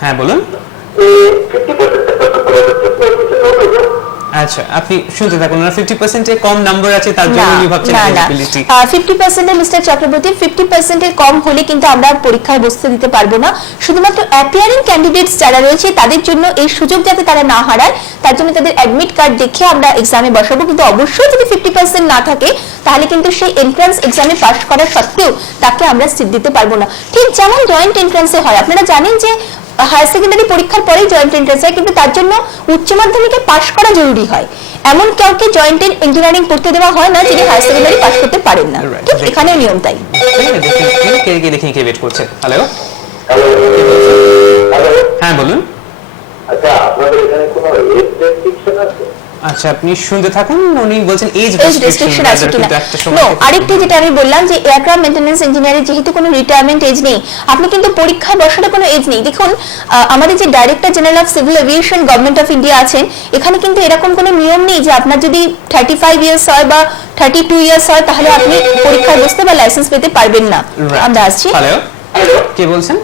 হ্যাঁ বলুন। আচ্ছা, আপনি শুনতে থাকুন, ওনার 50% এর কম নাম্বার আছে, তার জন্য উনি ভাবছেন এলিজিবিলিটি। 50% মিস্টার চক্রবর্তী, 50% এর কম হলে কিন্তু আমরা পরীক্ষায় বসতে দিতে পারবো না। শুধুমাত্র অ্যাপিয়ারিং ক্যান্ডিডেটস যারা রয়েছে তাদের জন্য এই সুযোগ যাতে তারা না হারায়, তার জন্য তাদের অ্যাডমিট কার্ড দেখে আমরা এক্সামে বসাবো। কিন্তু অবশ্যই যদি 50% না থাকে তাহলে কিন্তু সেই এন্ট্রান্স এক্সামে পাশ করা সত্ত্বেও তাকে আমরা সিট দিতে পারবো না। ঠিক যেমন জয়েন্ট এন্ট্রান্সে হয়, আপনারা জানেন যে হায়ার সেকেন্ডারি পরীক্ষার পরেই জয়েন্ট এন্ট্রান্স হয়, কিন্তু তার জন্য উচ্চ মাধ্যমিকে পাশ করা জরুরি হয়। এমন কাউকে জয়েন্ট ইঞ্জিনিয়ারিং পড়তে দেওয়া হয় না যিনি হায়ার সেকেন্ডারি পাশ করতে পারেন না। ঠিক এখানেও নিয়ম তাই। দেখি কে ওয়েট করছে। হ্যালো, হ্যালো, হ্যাঁ বলুন। আচ্ছা, আপনাদের এখানে কোনো এজ রেস্ট্রিকশন আছে? আচ্ছা, আপনি শুনতে থাকুন, উনি বলছেন এজ রেস্ট্রিকশন আছে কিনা। নো, আরেকটি যেটা আমি বললাম যে এয়ারক্রাফট মেইনটেনেন্স ইঞ্জিনিয়ারের যেহেতু কোনো রিটায়ারমেন্ট এজ নেই, আপনি কিন্তু পরীক্ষায় বসার কোনো এজ নেই। দেখুন, আমাদের যে director general of civil aviation government of India আছেন, এখানে কিন্তু এরকম কোনো নিয়ম নেই যে আপনার যদি 35 ইয়ার্স হয় বা 32 ইয়ার্স হয় তাহলে আপনি পরীক্ষায় বসতে বা লাইসেন্স পেতে পারবেন না। আমরা আসছি। হ্যালো, হ্যালো, কে বলছেন?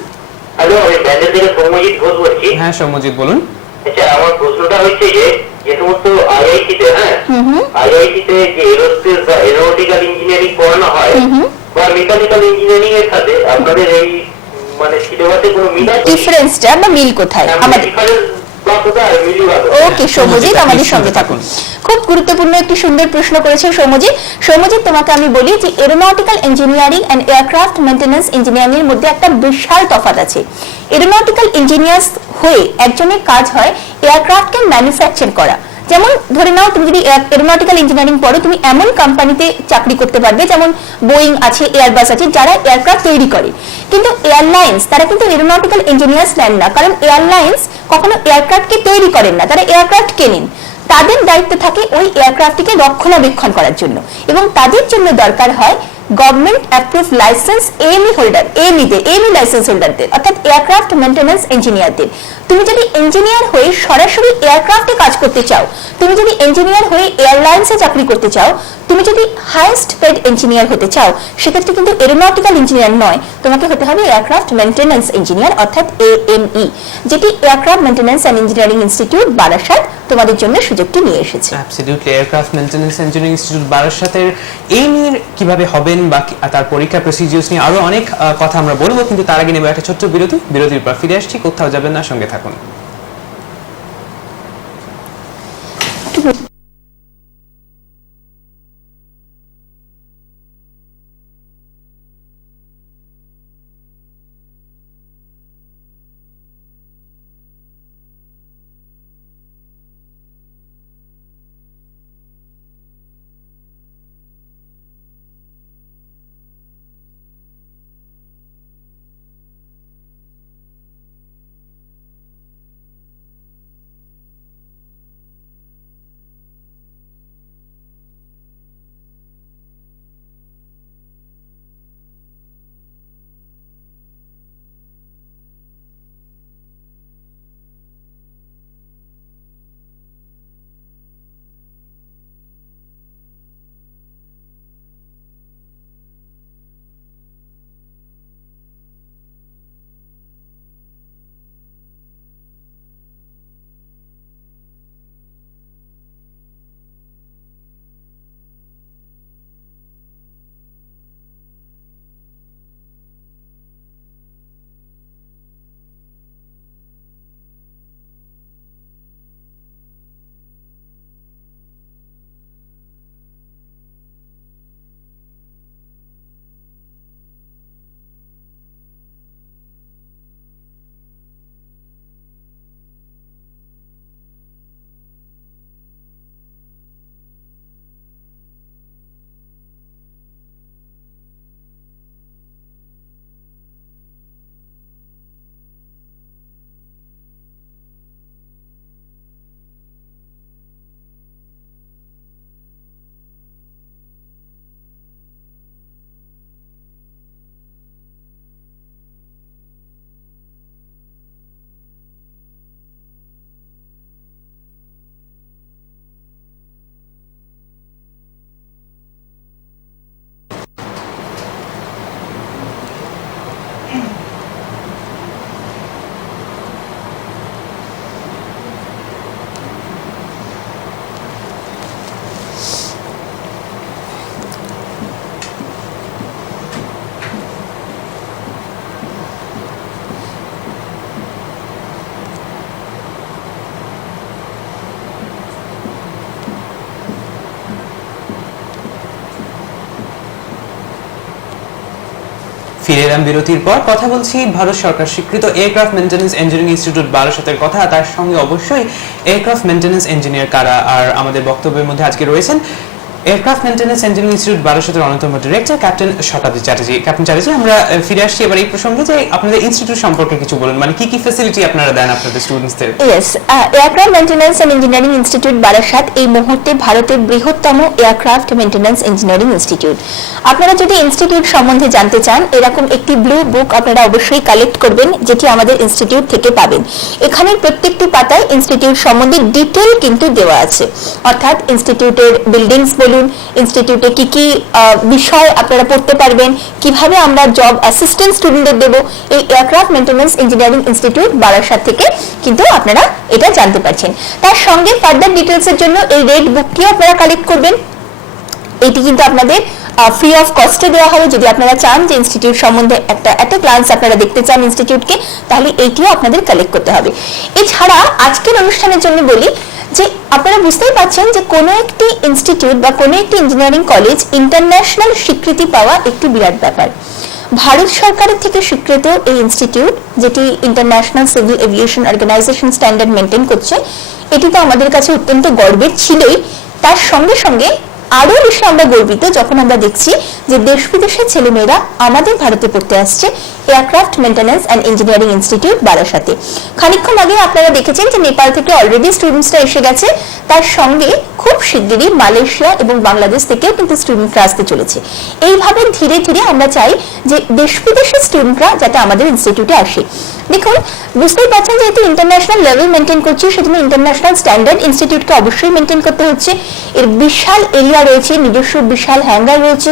হ্যালো, আমি ব্যান্ডেল থেকে সৌম্যজিৎ ঘোষ বলছি। হ্যাঁ সৌম্যজিৎ বলুন। আচ্ছা, আমার প্রশ্নটা হচ্ছে যে সমস্ত আইআইটিতে, হ্যাঁ, আইআইটিতে যে এরোস্পেস বা এরোনটিক্যাল ইঞ্জিনিয়ারিং পড়ানো হয় বা মেকানিক্যাল ইঞ্জিনিয়ারিং এর সাথে আপনাদের এই মানে সিলেবাসে কোনো মিল আছে? ডিফারেন্সটা বা মিল কোথায় আমাদের? ওকে সৌম্যজিৎ, আমাদের সঙ্গে থাকুন। খুব গুরুত্বপূর্ণ একটি সুন্দর প্রশ্ন করেছে সৌম্যজিৎ। সৌম্যজিৎ, তোমাকে আমি বলি যে aeronautical engineering and aircraft maintenance engineering এর মধ্যে একটা বিশাল তফাৎ আছে। এরোনটিক্যাল ইঞ্জিনিয়ার্স হয়ে একজনের কাজ হয় এয়ারক্রাফটকে ম্যানুফ্যাকচার করা। যেমন ধরে নাও তুমি যদি এরোনটিক্যাল ইঞ্জিনিয়ারিং পড়ো, তুমি এমন কোম্পানিতে চাকরি করতে পারবে, যেমন বোয়িং আছে, এয়ারবাস আছে, যারা এয়ারক্রাফট তৈরি করে। কিন্তু এয়ারলাইন্স তারা কিন্তু এরোনটিক্যাল ইঞ্জিনিয়ার্স নেন না, কারণ এয়ারলাইন্স কখনো এয়ারক্রাফটকে তৈরি করেন না, তারা এয়ারক্রাফট কেনেন। তাদের দায়িত্ব থাকে ওই এয়ারক্রাফটটিকে রক্ষণাবেক্ষণ করার জন্য, এবং তাদের জন্য দরকার হয় government approve licence AME holder, AME licence হোল্ডারদের, অর্থাৎ এয়ারক্রাফট মেইনটেনেন্স ইঞ্জিনিয়ারদের। তুমি যদি ইঞ্জিনিয়ার হয়ে সরাসরি এয়ারক্রাফটে কাজ করতে চাও, তুমি যদি ইঞ্জিনিয়ার হয়ে এয়ারলাইন্সে চাকরি করতে চাও, তুমি যদি হাইয়েস্ট পেড ইঞ্জিনিয়ার হতে চাও, সেক্ষেত্রে কিন্তু এরোনটিক্যাল ইঞ্জিনিয়ার নয়, তোমাকে হতে হবে এয়ারক্রাফট মেইনটেনেন্স ইঞ্জিনিয়ার অর্থাৎ এএমই, যেটি aircraft maintenance and engineering institute Barasat তোমাদের জন্য সুযোগটি নিয়ে এসেছে। Absolutely, aircraft maintenance engineering institute বারাসাতের এএমই কিভাবে হবেন বা তার পরীক্ষা প্রসিডিউরস নিয়ে আরো অনেক কথা আমরা বলবো, কিন্তু তার আগে নেব একটা ছোট্ট বিরতির পর ফিরে আসছি। কোথাও যাবেন না, সঙ্গে থাকুন। ফিরে এলাম বিরতির পর। কথা বলছি ভারত সরকার স্বীকৃত এয়ারক্রাফট মেইনটেনেন্স ইঞ্জিনিয়ারিং ইনস্টিটিউট বারাসতের কথা, তার সঙ্গে অবশ্যই এয়ারক্রাফট মেইনটেনেন্স ইঞ্জিনিয়ার কারা। আর আমাদের বক্তব্যের মধ্যে আজকে রয়েছেন এয়ারক্রাফট মেইনটেনেন্স ইঞ্জিনিয়ারিং ইনস্টিটিউট বারাসতের অন্যতম ডিরেক্টর ক্যাপ্টেন.Satabdi চ্যাটার্জি। ক্যাপ্টেন চ্যাটার্জি, আমরা ফিরে আসছি এবার এই প্রসঙ্গে যে আপনাদের ইনস্টিটিউট সম্পর্কে কিছু বলুন, মানে কি কি ফ্যাসিলিটি আপনারা দেন আপনাদের স্টুডেন্টসদের? Yes, aircraft maintenance and engineering institute Barasat এই মুহূর্তে ভারতের বৃহত্তম এয়ারক্রাফট মেইনটেনেন্স ইঞ্জিনিয়ারিং ইনস্টিটিউট। আপনারা যদি ইনস্টিটিউট সম্বন্ধে জানতে চান, এরকম একটি ব্লু বুক আপনারা অবশ্যই কালেক্ট করবেন, যেটি আমাদের ইনস্টিটিউট থেকে পাবেন। এখানে প্রত্যেকটি পাতায় ইনস্টিটিউট সম্বন্ধে ডিটেল কিন্তু দেওয়া আছে, অর্থাৎ ইনস্টিটিউটের বিল্ডিংস বলুন, ইনস্টিটিউটে কি কি বিষয় আপনারা পড়তে পারবেন, কিভাবে আমরা জব অ্যাসিস্ট্যান্ট স্টুডেন্টদের দেব, এই aircraft maintenance engineering institute Barasat থেকে কিন্তু আপনারা এটা জানতে পারছেন। তার সঙ্গে ফার্দার ডিটেলস এর জন্য এই রেড বুকটিও আপনারা কালেক্ট করবেন। এটি কিন্তু আপনাদের ফ্রি অফ কস্টে দেওয়া হবে। যদি আপনারা চান যে ইনস্টিটিউট সম্বন্ধে একটা ক্লাস আপনারা দেখতে চান ইনস্টিটিউটকে, তাহলে এইটিও আপনাদের কালেক্ট করতে হবে। এছাড়া আজকের অনুষ্ঠানের জন্য বলি যে আপনারা বুঝতেই পারছেন যে কোনো একটি ইনস্টিটিউট বা কোনো একটি ইঞ্জিনিয়ারিং কলেজ ইন্টারন্যাশনাল স্বীকৃতি পাওয়া একটি বিরাট ব্যাপার। ভারত সরকারের থেকে স্বীকৃত এই ইনস্টিটিউট, যেটি international civil aviation organisation standard maintain করছে, এটি তো আমাদের কাছে অত্যন্ত গর্বের ছিলই। তার সঙ্গে সঙ্গে আরো বেশি আমরা গর্বিত যখন আমরা দেখছি যে দেশ বিদেশের ছেলেমেয়েরা আমাদের ভারতে পড়তে আসছে aircraft maintenance and engineering institute বারাসাতে। খানিকক্ষণ আগে আপনারা দেখেছেন যে নেপাল থেকে অলরেডি স্টুডেন্টসরা এসে গেছে, তার সঙ্গে খুব শিগগিরই মালয়েশিয়া এবং বাংলাদেশ থেকেও কিন্তু স্টুডেন্টরা আসতে চলেছে। এইভাবে ধীরে ধীরে আমরা চাই যে দেশ বিদেশের স্টুডেন্টরা যাতে আমাদের ইনস্টিটিউটে আসে। দেখুন, বুঝতেই পারছেন যে এটি ইন্টারন্যাশনাল লেভেল মেনটেন করছে, সেজন্য ইন্টারন্যাশনাল স্ট্যান্ডার্ড ইনস্টিটিউটকে অবশ্যই মেনটেন করতে হচ্ছে। এর বিশাল এরিয়া রয়েছে, নিজস্ব বিশাল হ্যাঙ্গার রয়েছে,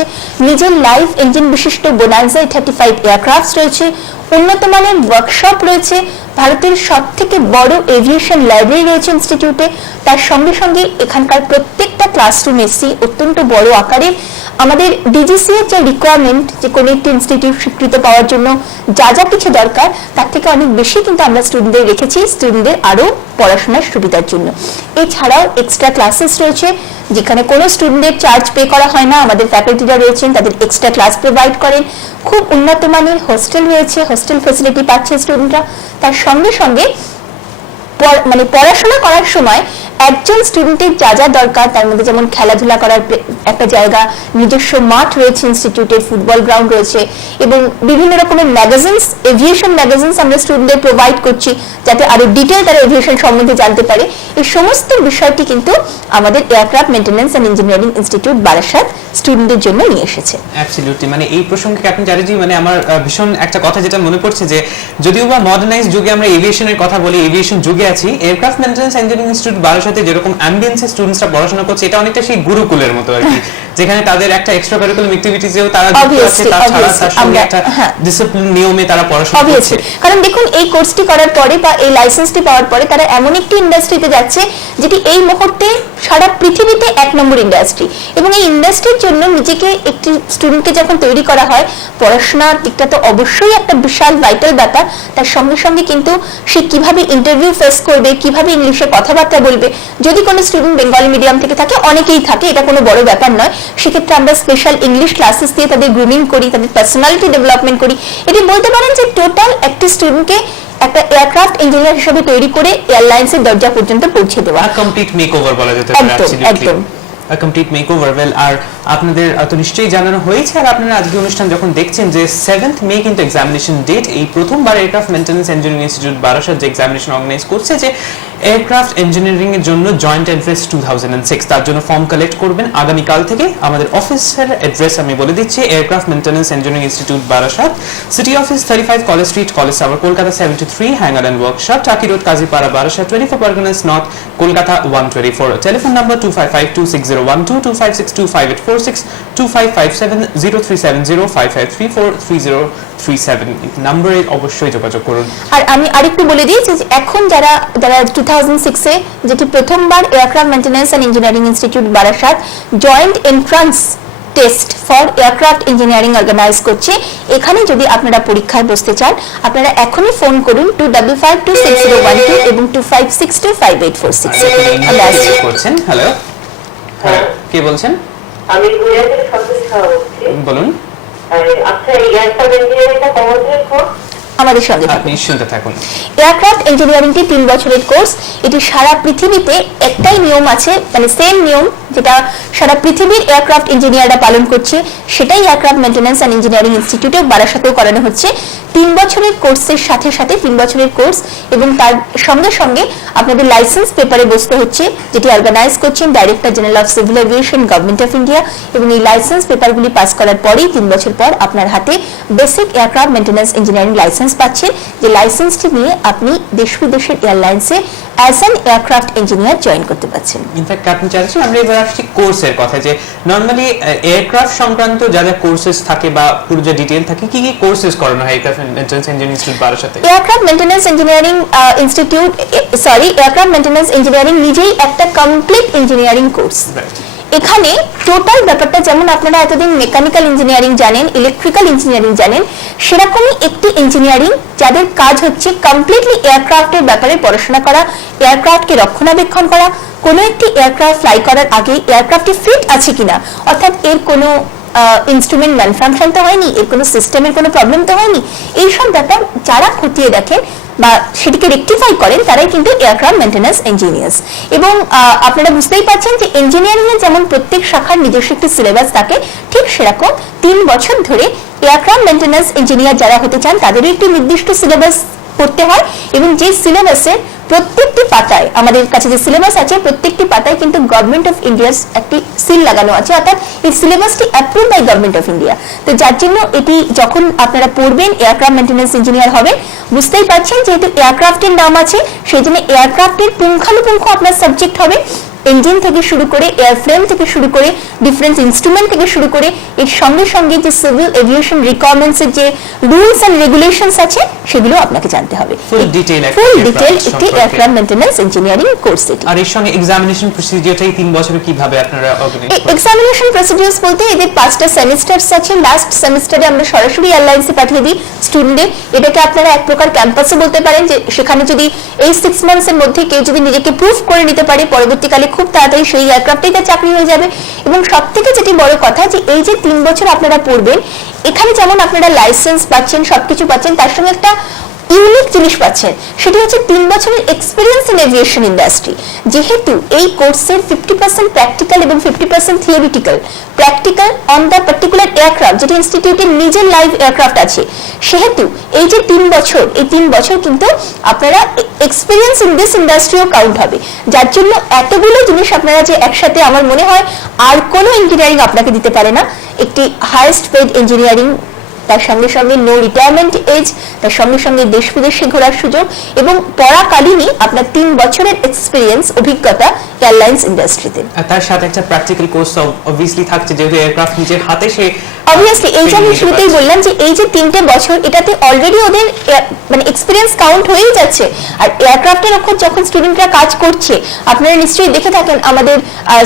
নিজের লাইভ ইঞ্জিন বিশিষ্ট বোনান্সা 35 এয়ারক্রাফট রয়েছে, উন্নত মানের ওয়ার্কশপ রয়েছে, ভারতের সব থেকে বড় এভিয়েশন লাইব্রেরি রয়েছে ইনস্টিটিউটে। তার সঙ্গে সঙ্গে এখানকার প্রত্যেকটা ক্লাসরুম এসি অত্যন্ত বড় আকারের। আমাদের ডিজিসি এর যে রিকোয়ারমেন্ট, যে কোনো একটি ইনস্টিটিউট স্বীকৃত পাওয়ার জন্য যা যা কিছু দরকার, তার থেকে অনেক বেশি কিন্তু আমরা স্টুডেন্টদের রেখেছি, স্টুডেন্টদের আরো পড়াশোনার সুবিধার জন্য। এছাড়াও এক্সট্রা ক্লাসেস রয়েছে, যেখানে কোনো স্টুডেন্টদের চার্জ পে করা হয় না। আমাদের ফ্যাকাল্টিরা রয়েছেন, তাদের এক্সট্রা ক্লাস প্রোভাইড করেন। খুব উন্নত মানের হোস্টেল রয়েছে, হোস্টেল ফ্যাসিলিটি পাচ্ছে স্টুডেন্টরা। তার সঙ্গে সঙ্গে মানে পড়াশোনা করার সময় একজন স্টুডেন্টের যা যা দরকার, তার মধ্যে যেমন খেলাধুলা করার একটা জায়গা, নিজস্ব মাঠ রয়েছে ইনস্টিটিউটের, ফুটবল গ্রাউন্ড রয়েছে, এবং বিভিন্ন রকমের ম্যাগাজিনস, এভিয়েশন ম্যাগাজিনস আমরা স্টুডেন্টদের প্রোভাইড করছি, যাতে আরো ডিটেল তারা এভিয়েশন সম্বন্ধে জানতে পারে। এই সমস্ত বিষয়টি কিন্তু আমাদের aircraft maintenance and engineering institute Barasat স্টুডেন্টদের জন্য নিয়ে এসেছে। অ্যাবসলিউটলি, মানে এই প্রসঙ্গে ক্যাপ্টেন চ্যাটার্জি, মানে আমার ভীষণ একটা কথা যেটা মনে পড়ছে যে যদিও বা মডার্নাইজ যুগে আমরা এভিয়েশনের কথা বলি, এভিয়েশন যুগে আছি, এয়ারক্রাফট মেইনটেনেন্স ইঞ্জিনিয়ারিং ইনস্টিটিউট বারাসাতে যেরকম অ্যাম্বিয়েন্সে স্টুডেন্টসরা পড়াশোনা করছে, এটা অনেকটা সেই গুরুকুলের মতো আর কি, যেখানে তাদের একটা এক্সট্রা কারিকুলাম অ্যাক্টিভিটিসেও তারা যুক্ত আছে, তাছাড়া তার সঙ্গে একটা ডিসিপ্লিন নিয়মে তারা পড়াশোনা করছে। কারণ দেখুন, এই কোর্সটি করার পরে বা এই লাইসেন্সটি পাওয়ার পরে তারা এমন একটি ইন্ডাস্ট্রিতে যাচ্ছে যেটি এই মুহূর্তে সারা পৃথিবীতে 1 নম্বর ইন্ডাস্ট্রি, এবং এই ইন্ডাস্ট্রির জন্য নিজেকে একটি স্টুডেন্টকে যখন তৈরি করা হয়, পড়াশোনার দিকটা তো অবশ্যই একটা বিশাল ভাইটাল ব্যাপার। তার সঙ্গে সঙ্গে কিন্তু সে কিভাবে ইন্টারভিউ ফেস করবে, কিভাবে ইংলিশে কথাবার্তা বলবে। যদি কোনো স্টুডেন্ট বেঙ্গলি মিডিয়াম থেকে থাকে, অনেকেই থাকে, এটা কোনো বড় ব্যাপার নয়, সেক্ষেত্রে আমরা স্পেশাল ইংলিশ ক্লাসেস দিয়ে তাদের গ্রুমিং করি, তাদের পার্সোনালিটি ডেভেলপমেন্ট করি। এটি বলতে পারেন যে টোটাল একটি স্টুডেন্টকে একটা এয়ারক্রাফট ইঞ্জিনিয়ার হিসেবে তৈরি করে এয়ারলাইন্সের দরজা পর্যন্ত পৌঁছে দেওয়া, কমপ্লিট মেকওভার বলা যেতে পারে। একদম কমপ্লিট মেকওভার। ওয়েল, আর আপনাদের তো নিশ্চয়ই জানানো হয়েছে, আর আপনারা আজকে অনুষ্ঠান যখন দেখছেন যে 7th মে কিন্তু এক্সামিনেশন ডেট। এই প্রথমবার aircraft maintenance engineering institute Barasat যে এক্সামিনেশন অর্গানাইজ করছে, যে এয়ারক্রাফট ইঞ্জিনিয়ারিং এর জন্য জয়েন্ট এন্ট্রান্স 2006, তার জন্য ফর্ম কালেক্ট করবেন আগামীকাল থেকে। আমাদের অফিসের অ্যাড্রেস আমি বলে দিচ্ছি, aircraft maintenance engineering institute Barasat, city office 35 college street, college tower, Kolkata 73, hangar and workshop, Taki road, Kazipara, Barasat, 24 Parganas north, Kolkata 124। Telephone number 25526012, 25625846, 2557037055343037 নম্বরে অবশ্যই যোগাযোগ করুন। আর আমি আরেকটু বলে দিই যে এখন যারা 2006 এ যেটি প্রথমবার aircraft maintenance and engineering institute Barasat joint entrance test for aircraft engineering organise করছে, এখানে যদি আপনারা পরীক্ষায় বসতে চান, আপনারা এখনই ফোন করুন 25526012 এবং 25625846। আমরা আসছি করছেন। হ্যালো, কে বলছেন? আমি গুজরাটের সন্তোষ খাওয়া বলছি। বলুন। আচ্ছা, এই এয়ারক্রাফট ইঞ্জিনিয়ারিংটা কত বছরের কোর্স? আমাদের সঙ্গে আপনি শুনতে থাকুন। এয়ারক্রাফট ইঞ্জিনিয়ারিংটি 3 বছরের কোর্স। এটি সারা পৃথিবীতে একটাই নিয়ম আছে, মানে সেম নিয়ম যেটা সারা পৃথিবীর এয়ারক্রাফট ইঞ্জিনিয়াররা পালন করছে, সেটাই এয়ারক্রাফট মেইনটেনেন্স অ্যান্ড ইঞ্জিনিয়ারিং ইনস্টিটিউটে বারাসাতেও করানো হচ্ছে। 3 বছরের কোর্সের সাথে সাথে 3 বছরের কোর্স এবং তার সঙ্গে সঙ্গে আপনাদের লাইসেন্স পেপারে বসতে হচ্ছে, যেটি অর্গানাইজ করছেন director general of civil aviation, government of India. এবং এই লাইসেন্স পেপারগুলি পাস করার পরেই 3 বছর পর আপনার হাতে basic aircraft maintenance engineering licence পাচ্ছেন, যে লাইসেন্সটি নিয়ে আপনি দেশ বিদেশের এয়ারলাইন্সে as an aircraft engineer join করতে পারছেন। ইনফ্যাক্ট আপনি চাচ্ছেন আমরা এবার আসছি কোর্সের কথা, যে নরমালি এয়ারক্রাফট সংক্রান্ত যা যা কোর্সেস থাকে বা পুরো যে ডিটেইল থাকে, কি কি কোর্সেস করানো হয় এয়ারক্রাফট মেইনটেনেন্স ইঞ্জিনিয়ারিং ইনস্টিটিউট বারাসাতে? Aircraft maintenance engineering institute, aircraft maintenance engineering নিজেই একটা কমপ্লিট ইঞ্জিনিয়ারিং কোর্স। এখানে টোটাল ব্যাপারটা যেমন আপনারা এতদিন মেকানিক্যাল ইঞ্জিনিয়ারিং জানেন, ইলেকট্রিক্যাল ইঞ্জিনিয়ারিং জানেন, সেরকমই একটি ইঞ্জিনিয়ারিং যাদের কাজ হচ্ছে কমপ্লিটলি এয়ারক্রাফটের ব্যাপারে পড়াশোনা করা, এয়ারক্রাফটকে রক্ষণাবেক্ষণ করা, কোনো একটি এয়ারক্রাফট ফ্লাই করার আগে এয়ারক্রাফটটি ফিট আছে কিনা, অর্থাৎ এর কোনো ইনস্ট্রুমেন্ট ম্যালফাংশন তো হয়নি, এর কোনো সিস্টেমের কোনো প্রবলেম তো হয়নি, এইসব ব্যাপার যারা খতিয়ে দেখেন বা সেটিকে রেকটিফাই করেন তারাই কিন্তু এয়ারক্রাফট মেইনটেনেন্স ইঞ্জিনিয়ার্স। এবং আপনারা বুঝতেই পারছেন যে ইঞ্জিনিয়ারিং এর যেমন প্রত্যেক শাখার নিজস্ব একটি সিলেবাস থাকে, ঠিক সেরকম 3 বছর ধরে এয়ারক্রাফট মেইনটেনেন্স ইঞ্জিনিয়ার যারা হতে চান তাদেরও একটি নির্দিষ্ট সিলেবাস পড়তে হয়। এবং যে সিলেবাসের প্রত্যেকটি পাতায়, আমাদের কাছে যে সিলেবাস আছে প্রত্যেকটি পাতায় কিন্তু গভর্নমেন্ট অফ ইন্ডিয়ার একটি সিল লাগানো আছে, অর্থাৎ এই সিলেবাসটি approve by government of India. তো যার জন্য এটি যখন আপনারা পড়বেন, এয়ারক্রাফট মেইনটেনেন্স ইঞ্জিনিয়ার হবেন, বুঝতেই পারছেন যেহেতু এয়ারক্রাফটের নাম আছে সেই জন্য এয়ারক্রাফটের পুঙ্খানুপুঙ্খ আপনার সাবজেক্ট হবে, ইঞ্জিন থেকে শুরু করে এয়ারফ্রেম থেকে শুরু করে ডিফারেন্ট ইনস্ট্রুমেন্ট থেকে শুরু করে এর সঙ্গে সঙ্গে যে সিভিল এভিয়েশন রিকোয়ারমেন্টস এর যে রুলস এন্ড রেগুলেশনস আছে সেগুলো আপনাকে জানতে হবে। ফুল ডিটেইল একটি এয়ারক্রাফট মেইনটেনেন্স ইঞ্জিনিয়ারিং কোর্স এটি। আর এর সঙ্গে এক্সামিনেশন প্রসিডিউরটাই 3 বছরে কিভাবে আপনারা অর্গানাইজ করেন? এক্সামিনেশন প্রসিডিউরস বলতে এদের 5টা সেমিস্টারস আছে। লাস্ট সেমিস্টারে আমরা সরাসরি এয়ারলাইন্সে পাঠিয়ে দিই স্টুডেন্টদের। এটাকে আপনারা এক প্রকার ক্যাম্পাসে বলতে পারেন, যে সেখানে যদি এই 6 মান্থসের মধ্যে কেউ যদি নিজেকে প্রুফ করে নিতে পারে, পরবর্তীকালে খুব তাড়াতাড়ি সেই এয়ারক্রাফটেই তার চাকরি হয়ে যাবে। এবং সবথেকে যেটি বড় কথা, যে এই যে 3 বছর আপনারা পড়বেন, এখানে যেমন আপনারা লাইসেন্স পাচ্ছেন, সবকিছু পাচ্ছেন, তার সঙ্গে একটা ইউনিক জিনিস পাচ্ছেন, সেটি হচ্ছে 3 বছরের এক্সপিরিয়েন্স ইন এভিয়েশন ইন্ডাস্ট্রি। যেহেতু এই কোর্সের 50% প্র্যাকটিক্যাল এবং 50% theoretical, practical on the particular aircraft, যেটি ইনস্টিটিউটের নিজের লাইভ এয়ারক্রাফট আছে, সেহেতু এই যে 3 বছর, এই 3 বছর কিন্তু আপনারা এক্সপিরিয়েন্স ইন দিস ইন্ডাস্ট্রিও কাউন্ট হবে। যার জন্য এতগুলো জিনিস আপনারা যে একসাথে, আমার মনে হয় আর কোনো ইঞ্জিনিয়ারিং আপনাকে দিতে পারে না। একটি হাইয়েস্ট পেড ইঞ্জিনিয়ারিং, তার সঙ্গে সঙ্গে নো রিটায়ারমেন্ট এজ, তার সঙ্গে সঙ্গে দেশ বিদেশে ঘোরার সুযোগ এবং পড়াকালীনই আপনার 3 বছরের এক্সপিরিয়েন্স, অভিজ্ঞতা এয়ারলাইন্স ইন্ডাস্ট্রিতে। তার সাথে একটা প্র্যাকটিক্যাল কোর্স অবভিয়াসলি থাকছে, যেহেতু এয়ারক্রাফট নিজের হাতে সে অবভিয়াসলি এই যে আমি শুরুতেই বললাম যে এই যে 3টে বছর, এটাতে অলরেডি ওদের মানে এক্সপিরিয়েন্স কাউন্ট হয়েই যাচ্ছে। আর এয়ারক্রাফটের ওপর যখন স্টুডেন্টরা কাজ করছে, আপনারা নিশ্চয়ই দেখে থাকেন আমাদের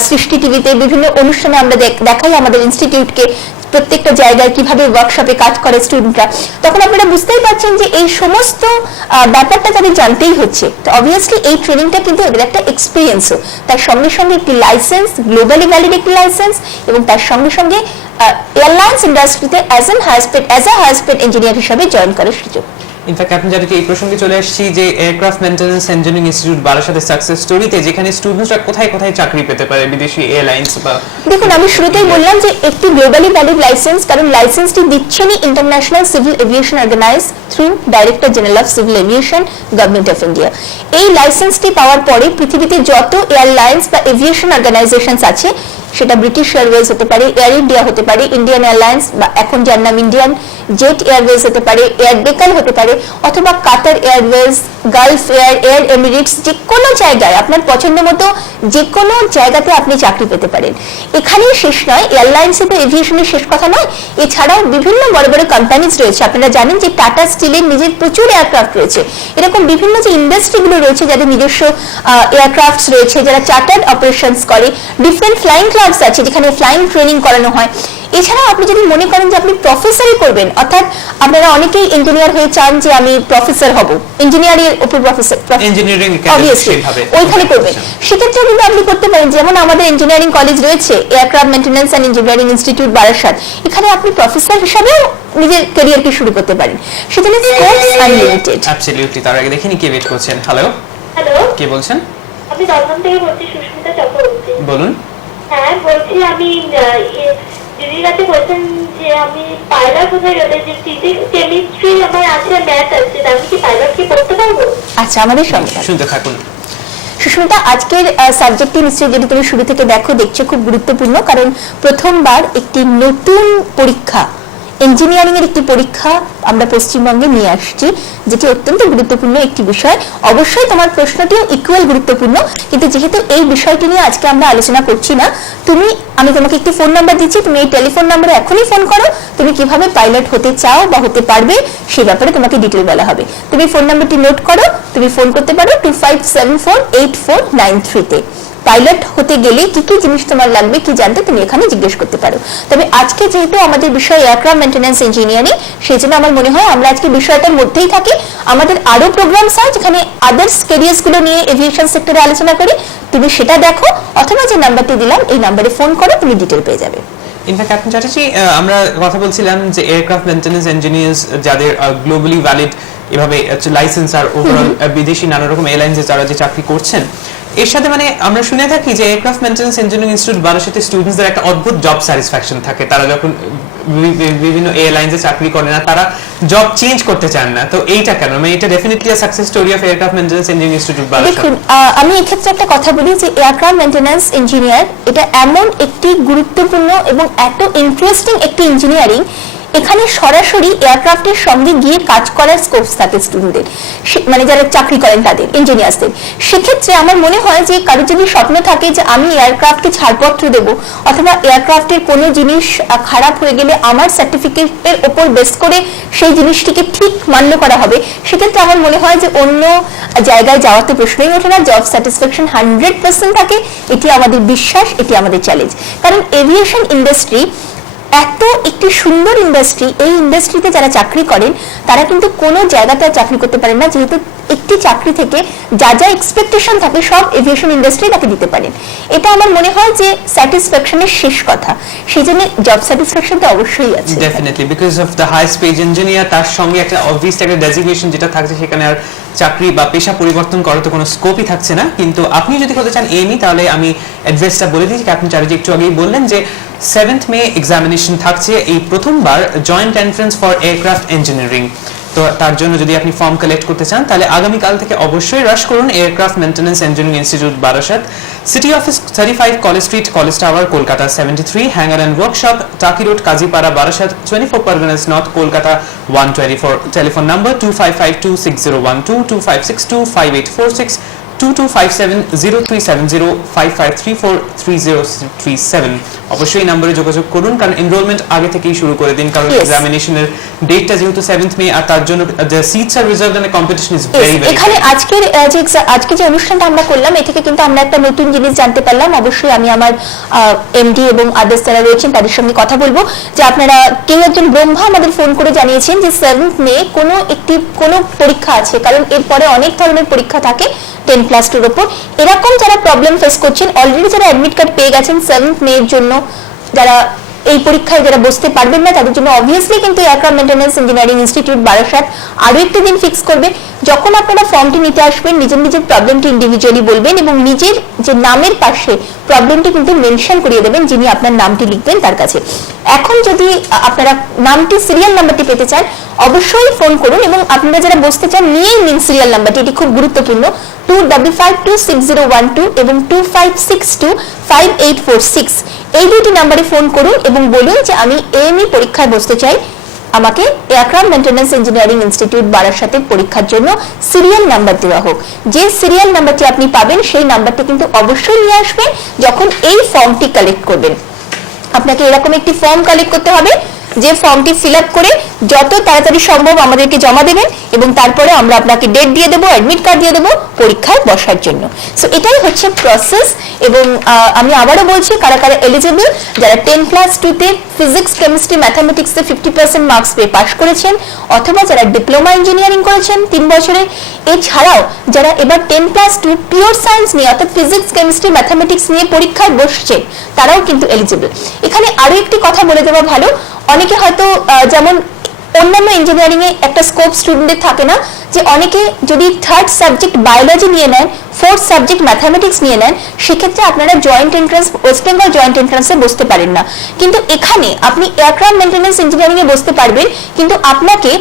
সৃষ্টি টিভিতে বিভিন্ন অনুষ্ঠানে আমরা দেখাই আমাদের ইনস্টিটিউটকে, প্রত্যেকটা জায়গায় কিভাবে ওয়ার্কশপে কাজ করে স্টুডেন্টরা, তখন আপনারা বুঝতেই পারছেন যে এই সমস্ত ব্যাপারটা তাদের জানতেই হচ্ছে। তো অবভিয়াসলি এই ট্রেনিংটা কিন্তু এদের একটা এক্সপিরিয়েন্সও, তার সঙ্গে সঙ্গে একটি লাইসেন্স, গ্লোবালি ভ্যালিড একটি লাইসেন্স, এবং তার সঙ্গে সঙ্গে এয়ারলাইন্স ইন্ডাস্ট্রিতে as a highest paid engineer হিসাবে জয়েন করার সুযোগ। ইনফ্যাক্ট আপনি যাদেরকে এই প্রসঙ্গে চলে আসছি, যে এয়ারক্রাফট মেইনটেনেন্স ইঞ্জিনিয়ারিং ইনস্টিটিউট বারাসাতের সাকসেস স্টোরিতে, যেখানে স্টুডেন্টরা কোথায় কোথায় চাকরি পেতে পারে বিদেশি এয়ারলাইন্স বা, দেখুন আমি শুরুতেই বললাম যে একটি গ্লোবালি ভ্যালিড লাইসেন্স, কারণ লাইসেন্সটি দিচ্ছেনই international civil aviation organise through director general of civil aviation, government of India. এই লাইসেন্সটি পাওয়ার পরে পৃথিবীতে যত এয়ারলাইন্স বা এভিয়েশন অর্গানাইজেশনস আছে, সেটা ব্রিটিশ এয়ারওয়েজ হতে পারে, এয়ার ইন্ডিয়া হতে পারে, ইন্ডিয়ান এয়ারলাইন্স বা এখন যার নাম ইন্ডিয়ান জেট এয়ারওয়েজ হতে পারে, এয়ার ডেকান হতে পারে, অথবা Qatar Airways, Gulf Air, Air Emirates, যে কোনো জায়গায় আপনার পছন্দ মতো যে কোনো জায়গাতে আপনি চাকরি পেতে পারেন। এখানেই শেষ নয়, এয়ারলাইন্সে তো এভিয়েশনের শেষ কথা নয়, এছাড়াও বিভিন্ন বড় বড় কোম্পানিজ রয়েছে। আপনারা জানেন যে টাটা স্টিলের নিজের প্রচুর এয়ারক্রাফট রয়েছে। এরকম বিভিন্ন যে ইন্ডাস্ট্রিগুলো রয়েছে যাদের নিজস্ব এয়ারক্রাফটস রয়েছে, যারা চার্টার্ড অপারেশনস করে, ডিফারেন্ট ফ্লাইং ক্লাবস আছে যেখানে ফ্লাইং ট্রেনিং করানো হয়। এছাড়াও আপনি যদি মনে করেন যে আপনি প্রফেসরই করবেন, অর্থাৎ আপনারা অনেকেই ইঞ্জিনিয়ার হয়ে চান যে আমি প্রফেসর হব, ইঞ্জিনিয়ারিং এর উপর প্রফেসর, ইঞ্জিনিয়ারিং ওইখানে করবেন, সেক্ষেত্রে কিন্তু আপনি করতে পারেন। যেমন আমাদের ইঞ্জিনিয়ারিং কলেজ রয়েছে, aircraft maintenance and engineering institute Barasat, এখানে আপনি প্রফেসর হিসাবেও নিজের ক্যারিয়ারকে শুরু করতে পারেন, সেখানে স্কোপস আনলিমিটেড। অ্যাবসলিউটলি। তার আগে দেখিনি কে ওয়েট করছেন। হ্যালো, কে বলছেন? আমি দর্পণ থেকে বলছি, সুস্মিতা চক্রবর্তী। বলুন। হ্যাঁ বলছি, আমি দিদির কাছে বলছেন যে আমি পাইলট হতে গেলে যে ফিজিক্স কেমিস্ট্রি আমার আছে, ম্যাথ আছে, আমি কি পাইলট কি পড়তে পারবো? আচ্ছা, আমাদের সঙ্গে শুনতে থাকুন। সুস্মিতা, আজকের সাবজেক্টটি নিশ্চয়ই যদি তুমি শুরু থেকে দেখছো খুব গুরুত্বপূর্ণ, কারণ প্রথমবার একটি নতুন পরীক্ষা, ইঞ্জিনিয়ারিং এর একটি পরীক্ষা আমরা পশ্চিমবঙ্গে নিয়ে আসছি, যেটি অত্যন্ত গুরুত্বপূর্ণ একটি বিষয়। অবশ্যই তোমার প্রশ্নটিও ইকুয়াল গুরুত্বপূর্ণ, কিন্তু যেহেতু এই বিষয়টি নিয়ে আজকে আমরা আলোচনা করছি না, আমি তোমাকে একটি ফোন নাম্বার দিচ্ছি, তুমি এই টেলিফোন নাম্বারে এখনই ফোন করো। তুমি কিভাবে পাইলট হতে চাও বা হতে পারবে সেই ব্যাপারে তোমাকে ডিটেল বলা হবে। তুমি ফোন নাম্বারটি নোট করো, তুমি ফোন করতে পারো 25748493 তে। পাইলট হতে গেলে কি কি জিনিস তোমার লাগবে কি জানতে তুমি এখানে জিজ্ঞেস করতে পারো। তবে আজকে যেহেতু আমাদের বিষয় এয়ারক্রাফট মেইনটেনেন্স ইঞ্জিনিয়ারিং, সেই জন্য আমার মনে হয় আমরা আজকে বিষয়টার মধ্যেই থাকি। আমাদের আরো প্রোগ্রামস হয় যেখানে আদার্স ক্যারিয়ার্স গুলো নিয়ে এভিয়েশন সেক্টরে আলোচনা করি, তুমি সেটা দেখো, অথবা যে নাম্বারটি দিলাম এই নাম্বারে ফোন করো, তুমি ডিটেল পেয়ে যাবে। ইনফ্যাক্ট ক্যাপ্টেন চ্যাটার্জি, আমরা কথা বলছিলাম যে এয়ারক্রাফট মেইনটেনেন্স ইঞ্জিনিয়ার্স যাদের গ্লোবালি ভ্যালিড এভাবে লাইসেন্স আর ওভারঅল বিদেশি নানা রকম এয়ারলাইন্সে যারা যে চাকরি করছেন, এর সাথে মানে আমরা শুনে থাকি যে এয়ারক্রাফট মেইনটেনেন্স ইঞ্জিনিয়ারিং ইনস্টিটিউট বারাসাতের স্টুডেন্টসদের একটা অদ্ভুত জব স্যাটিসফ্যাকশন থাকে। তারা যখন বিভিন্ন এয়ারলাইন্সে চাকরি করে না, তারা জব চেঞ্জ করতে চান না। তো এইটা কেন? মানে এটা definitely a success story of aircraft maintenance engineering institute Barasat. দেখুন, আমি এই ক্ষেত্রে একটা কথা বলি যে এয়ারক্রাফট মেইনটেনেন্স ইঞ্জিনিয়ার এটা এমন একটি গুরুত্বপূর্ণ এবং এত ইন্টারেস্টিং একটি ইঞ্জিনিয়ারিং, এখানে সরাসরি এয়ারক্রাফটের সঙ্গে গিয়ে কাজ করার স্কোপস থাকে স্টুডেন্টদের, মানে যারা চাকরি করেন তাদের, ইঞ্জিনিয়ারদের। সেক্ষেত্রে আমার মনে হয় যে কারোর যদি স্বপ্ন থাকে যে আমি এয়ারক্রাফটকে ছাড়পত্র দেবো, অথবা এয়ারক্রাফটের কোনো জিনিস খারাপ হয়ে গেলে আমার সার্টিফিকেটের ওপর বেস করে সেই জিনিসটিকে ঠিক মান্য করা হবে, সেক্ষেত্রে আমার মনে হয় যে অন্য জায়গায় যাওয়ার তো প্রশ্নই ওঠে না। জব স্যাটিসফ্যাকশন 100% থাকে, এটি আমাদের বিশ্বাস, এটি আমাদের চ্যালেঞ্জ। কারণ এভিয়েশন ইন্ডাস্ট্রি এত একটি সুন্দর ইন্ডাস্ট্রি, এই ইন্ডাস্ট্রিতে যারা চাকরি করেন তারা কিন্তু কোনো জায়গাতে চাকরি করতে পারেন না, যেহেতু একটি চাকরি থেকে যা যা এক্সপেকটেশন থাকে সব এভিয়েশন ইন্ডাস্ট্রি তাকে দিতে পারেন। এটা আমার মনে হয় যে স্যাটিসফ্যাকশনের শেষ কথা, সেই জন্য জব স্যাটিসফ্যাকশন তো অবশ্যই আছে। Definitely, because of the highest page engineer, তার সঙ্গে একটা অবভিয়াসলি একটা ডেজিগনেশন যেটা থাকছে, সেখানে আর চাকরি বা পেশা পরিবর্তন করার তো কোনো স্কোপই থাকছে না। কিন্তু আপনি যদি হতে চান এমই, তাহলে আমি অ্যাড্রেসটা বলে দিচ্ছি। ক্যাপ্টেন চ্যাটার্জি একটু আগেই বললেন যে 7th মে এক্সামিনেশন থাকছে, এই প্রথমবার joint entrance for aircraft engineering. তো তার জন্য যদি আপনি ফর্ম কালেক্ট করতে চান, তাহলে আগামীকাল থেকে অবশ্যই রাশ করুন aircraft maintenance engineering institute Barasat, city office 35 college street, college tower, Kolkata 73, hangar and workshop, Taki road, Kazipara, Barasat, 24 Parganas north, Kolkata 124। Telephone number 25526012, 25625846, 22570370, 55343037। অবশ্যই এই নম্বরে যোগাযোগ করুন, কারণ এনরোলমেন্ট আগে থেকেই শুরু করে দিন, কারণ এক্সামিনেশনের ডেটটা যেহেতু 7th মে, আর তার জন্য the seats are reserved and the competition is very very এখানে আজকে যে অনুষ্ঠানটা আমরা করলাম, এ থেকে কিন্তু আমরা একটা নতুন জিনিস জানতে পারলাম। অবশ্যই আমি আমার এমডি এবং আদার্স যারা রয়েছেন তাদের সঙ্গে কথা বলবো যে আপনারা কেউ একজন ব্রহ্মা আমাদের ফোন করে জানিয়েছেন যে 7th মে কোনো পরীক্ষা আছে, কারণ এরপরে অনেক ধরনের পরীক্ষা থাকে 10+2 এর উপর। এরকম যারা প্রবলেম ফেস করছেন, অলরেডি যারা অ্যাডমিট কার্ড পেয়ে গেছেন 7th মে এর জন্য, যারা এই পরীক্ষায় যারা বসতে পারবেন না তাদের জন্য অবভিয়াসলি কিন্তু aircraft maintenance engineering institute Barasat আরো একটি দিন ফিক্স করবে। যখন আপনারা ফর্মটি নিতে আসবেন, নিজের নিজের প্রবলেমটি ইন্ডিভিজুয়ালি বলবেন এবং নিজের যে নামের পাশে প্রবলেমটি কিন্তু মেনশন করিয়ে দেবেন যিনি আপনার নামটি লিখবেন তার কাছে। এখন যদি আপনারা নামটি সিরিয়াল নাম্বারটি পেতে চান, অবশ্যই ফোন করুন, এবং আপনারা যারা বসতে চান নিয়েই নিন সিরিয়াল নাম্বারটি, এটি খুব গুরুত্বপূর্ণ। 25526012 এবং 25625846, এই দুটি নাম্বারে ফোন করুন এবং বলুন যে আমি এমই পরীক্ষায় বসতে চাই, আমাকে এয়ারক্রাফট মেইনটেনেন্স ইঞ্জিনিয়ারিং ইনস্টিটিউট বারাসাতের পরীক্ষার জন্য সিরিয়াল নাম্বার দেওয়া হোক। যে সিরিয়াল নাম্বারটি আপনি পাবেন সেই নাম্বারটি কিন্তু অবশ্যই নিয়ে আসবেন যখন এই ফর্মটি কালেক্ট করবেন। আপনাকে এরকম একটি ফর্ম কালেক্ট করতে হবে, যে ফর্মটি ফিল আপ করে যত তাড়াতাড়ি সম্ভব আমাদেরকে জমা দেবেন এবং তারপরে আমরা আপনাকে ডেট দিয়ে দেবো, অ্যাডমিট কার্ড দিয়ে দেবো পরীক্ষায় বসার জন্য। সো এটাই হচ্ছে প্রসেস। এবং আমি আবারও বলছি, কারা কারা এলিজিবল, যারা 10+2-তে ফিজিক্স, কেমিস্ট্রি, ম্যাথামেটিক্সে 50% মার্কস পেয়ে পাশ করেছেন, অথবা যারা ডিপ্লোমা ইঞ্জিনিয়ারিং করেছেন 3 বছরে, এছাড়াও যারা এবার 10+2 পিওর সায়েন্স নিয়ে অর্থাৎ ফিজিক্স, কেমিস্ট্রি, ম্যাথামেটিক্স নিয়ে পরীক্ষায় বসছেন, তারাও কিন্তু এলিজিবল। এখানে আরো একটি কথা বলে দেওয়া ভালো, অনেকে হয়তো যেমন অন্যান্য ইঞ্জিনিয়ারিং এ একটা স্কোপ স্টুডেন্টদের থাকে না, যে অনেকে যদি 3rd সাবজেক্ট বায়োলজি নিয়ে নেন, 4th সাবজেক্ট ম্যাথামেটিক্স নিয়ে নেন, সেক্ষেত্রে আপনারা joint entrance, West Bengal joint এন্ট্রান্সে বসতে পারেন না। কিন্তু এখানে আপনি এয়ারক্রাফট মেইনটেনেন্স ইঞ্জিনিয়ারিং এ বসতে পারবেন, কিন্তু আপনাকে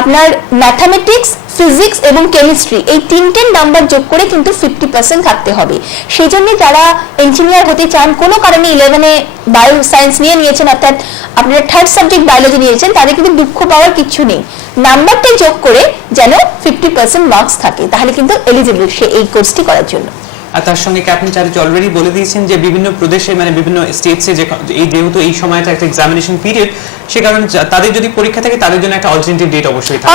আপনার ম্যাথামেটিক্স, ফিজিক্স এবং কেমিস্ট্রি এই 3টে নাম্বার যোগ করে কিন্তু 50% থাকতে হবে। সেই জন্য যারা ইঞ্জিনিয়ার হতে চান, কোনো কারণে 11-এ বায়ো সায়েন্স নিয়ে নিয়েছেন, অর্থাৎ আপনারা 3rd সাবজেক্ট বায়োলজি নিয়েছেন, তাদের কিন্তু দুঃখ পাওয়ার কিছু নেই। নাম্বারটা যোগ করে যেন 50% মার্কস থাকে, তাহলে কিন্তু এলিজিবল সে এই কোর্সটি করার জন্য। আর তার সঙ্গে ক্যাপ্টেন চ্যাটার্জি অলরেডি বলে দিয়েছেন যে বিভিন্ন প্রদেশে মানে বিভিন্ন স্টেটসে যে যেহেতু এই সময়টা একটা এক্সামিনেশন পিরিয়ড, সে কারণে তাদের যদি পরীক্ষা থাকে তাদের জন্য একটা অল্টারনেটিভ ডেট অবশ্যই থাকে।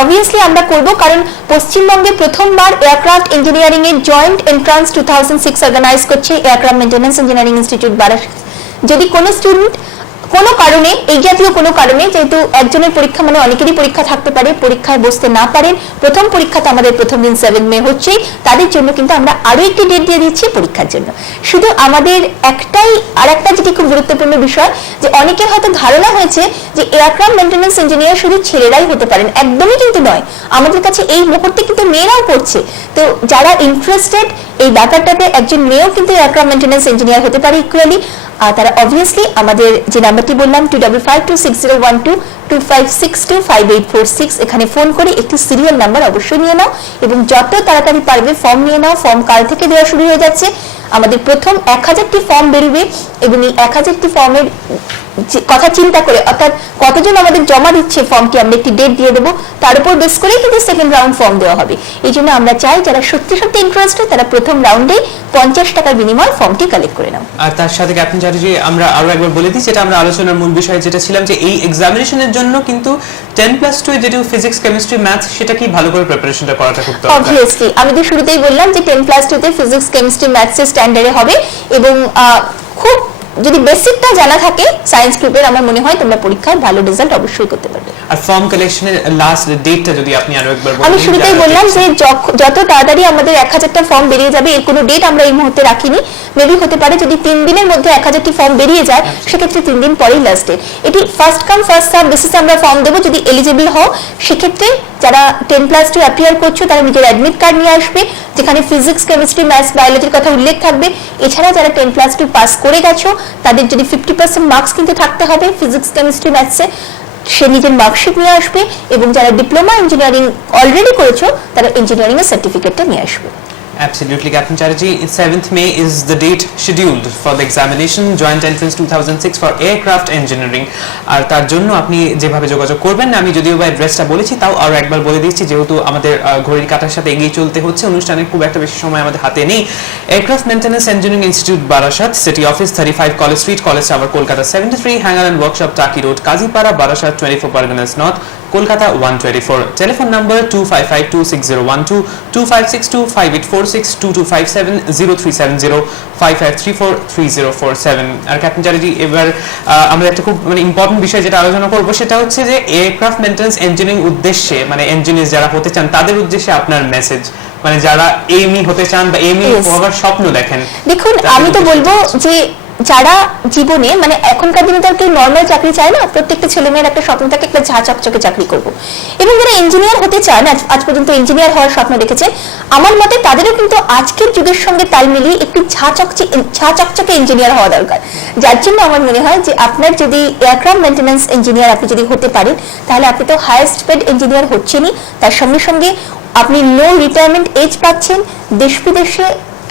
অবভিয়াসলি আমরা করব, কারণ পশ্চিমবঙ্গে প্রথমবার এয়ারক্রাফট ইঞ্জিনিয়ারিং এর জয়েন্ট এন্ট্রান্স 2006 অর্গানাইজ করছে aircraft maintenance engineering institute Barasat. যদি কোনো স্টুডেন্ট কোনো কারণে, এই জাতীয় কোনো কারণে, যেহেতু একজনের পরীক্ষা মানে অনেকেরই পরীক্ষা থাকতে পারে, পরীক্ষায় বসতে না পারেন, প্রথম পরীক্ষাতে আমাদের প্রথম দিন 7 মে হচ্ছেই, তাদের জন্য কিন্তু আমরা আরো একটি ডেট দিয়ে দিচ্ছি পরীক্ষার জন্য। শুধু আমাদের একটাই, আর একটা যেটি খুব গুরুত্বপূর্ণ বিষয়, যে অনেকের হয়তো ধারণা হয়েছে যে এয়ারক্রাফট মেইনটেনেন্স ইঞ্জিনিয়ার শুধু ছেলেরাই হতে পারেন, একদমই কিন্তু নয়। আমাদের কাছে এই মুহূর্তে কিন্তু মেয়েরাও পড়ছে। তো যারা ইন্টারেস্টেড এই ব্যাপারটাতে, একজন মেয়েও কিন্তু এয়ারক্রাফট মেইনটেনেন্স ইঞ্জিনিয়ার হতে পারে ইকুয়ালি, আর তারা অবভিয়াসলি আমাদের যে নাম্বারটি বললাম 25526012 25625846 এখানে ফোন করে একটি সিরিয়াল নাম্বার অবশ্যই নিয়ে নাও এবং যত তাড়াতাড়ি পারবে ফর্ম নিয়ে নাও। ফর্ম কাল থেকে দেওয়া শুরু হয়ে যাচ্ছে। আমাদের প্রথম 1000টি ফর্ম বেরোবে এবং এই 1000টি ফর্মের কথা চিন্তা করে, অর্থাৎ কতজন আমাদের জমা দিচ্ছে ফর্মটি, আমরা একটি ডেট দিয়ে দেবো, তার উপর বেস করেই কিন্তু সেকেন্ড রাউন্ড ফর্ম দেওয়া হবে। এই জন্য আমরা চাই যারা সত্যি সত্যি ইন্টারেস্টেড তারা প্রথম রাউন্ডে 50 টাকার বিনিময়ে ফর্মটি কালেক্ট করে নাও। আর তার সাথে ক্যাপ্টেন চ্যাটার্জি আমরা আরো একবার বলে দিই, যেটা আমরা আলোচনার মূল বিষয় যেটা ছিলাম, যে এই এক্সামিনেশনের জন্য কিন্তু 10+2 যেটা ফিজিক্স, কেমিস্ট্রি, ম্যাথ, সেটা কি ভালো করে প্রিপারেশনটা করাটা খুব দরকার। অবভিয়াসলি আমি তো শুরুতেই বললাম যে 10+2 তে ফিজিক্স, কেমিস্ট্রি, ম্যাথসের স্ট্যান্ডার্ডে হবে এবং খুব যদি বেসিকটা জানা থাকে সায়েন্স গ্রুপের, আমার মনে হয় তোমরা পরীক্ষায় ভালো রেজাল্ট অবশ্যই করতে পারবে। আর ফর্ম কালেকশনের লাস্ট ডেটটা যদি আপনি আরো একবার বলেন। আমি শুরুতেই বললাম যে যত তাড়াতাড়ি আমাদের 1000টা ফর্ম বেরিয়ে যাবে, এর কোনো ডেট আমরা এই মুহূর্তে রাখিনি। মেবি হতে পারে যদি 3 দিনের মধ্যে 1000টি ফর্ম বেরিয়ে যায়, সেক্ষেত্রে 3 দিন পরেই লাস্ট ডেট। এটি ফার্স্ট কাম ফার্স্ট সার্ভ বেসিসে আমরা ফর্ম দেবো। যদি এলিজিবল হও, সেক্ষেত্রে যারা 10+2 অ্যাপিয়ার করছো তারা নিজের অ্যাডমিট কার্ড নিয়ে আসবে, যেখানে ফিজিক্স, কেমিস্ট্রি, ম্যাথস, বায়োলজির কথা উল্লেখ থাকবে। এছাড়া যারা 10+2 পাস করে গেছো, তাদের যদি 50% মার্কস কিন্তু থাকতে হবে ফিজিক্স, কেমিস্ট্রি, ম্যাথসে, সে নিজের মার্কশিট নিয়ে আসবে। এবং যারা ডিপ্লোমা ইঞ্জিনিয়ারিং অলরেডি করেছো, তারা ইঞ্জিনিয়ারিং এর সার্টিফিকেটটা নিয়ে আসবে। Absolutely, Captain Chatterjee. 7th May is the date scheduled for the examination, Joint Entrance 2006 for Aircraft Engineering. আর তার জন্য আপনি যেভাবে যোগাযোগ করবেন, আমি যদিও বা অ্যাড্রেসটা বলেছি, তাও আরও একবার বলে দিচ্ছি, যেহেতু আমাদের ঘড়ির কাঁটার সাথে এগিয়ে চলতে হচ্ছে, অনুষ্ঠানের খুব একটা বেশি সময় আমাদের হাতে নেই। Aircraft maintenance engineering institute Barasat, city office 35 college street, college tower, Kolkata 73, hangar and workshop, Taki road, Kazipara, Barasat, 24 Parganas north, Kolkata 124। Telephone number 25526012, 25625846, 22570370, 55343047। আর ক্যাপ্টেন চ্যাটার্জি, এবার আমরা একটা খুব ইম্পর্টেন্ট বিষয় যেটা আলোচনা করবো, সেটা হচ্ছে যে এয়ারক্রাফট মেইনটেনেন্স ইঞ্জিনিয়ারিং উদ্দেশ্যে, ইঞ্জিনিয়ার যারা হতে চান তাদের উদ্দেশ্যে আপনার মেসেজ, যারা এমই হতে চান বা এমই হওয়ার স্বপ্ন দেখেন। দেখুন, আমি তো বলবো যে যারা জীবনে এখনকার দিনে তো কেউ নর্মাল চাকরি চায় না, প্রত্যেকটা ছেলেমেয়ের একটা স্বপ্ন থাকে একটা ঝা চকচকে চাকরি করব। এবং যারা ইঞ্জিনিয়ার হতে চান, আজ পর্যন্ত ইঞ্জিনিয়ার হওয়ার স্বপ্ন দেখেছে, আমার মতে তাদেরও কিন্তু আজকের যুগের সঙ্গে তাল মিলিয়ে একটি ঝা চকচকে ইঞ্জিনিয়ার হওয়া দরকার। যার জন্য আমার মনে হয় যে আপনার যদি এয়ারক্রাফট মেইনটেনেন্স ইঞ্জিনিয়ার আপনি যদি হতে পারেন, তাহলে আপনি তো হাইয়েস্ট পেড ইঞ্জিনিয়ার হচ্ছেনই, তার সঙ্গে সঙ্গে আপনি নো রিটায়ারমেন্ট এজ পাচ্ছেন, দেশ বিদেশে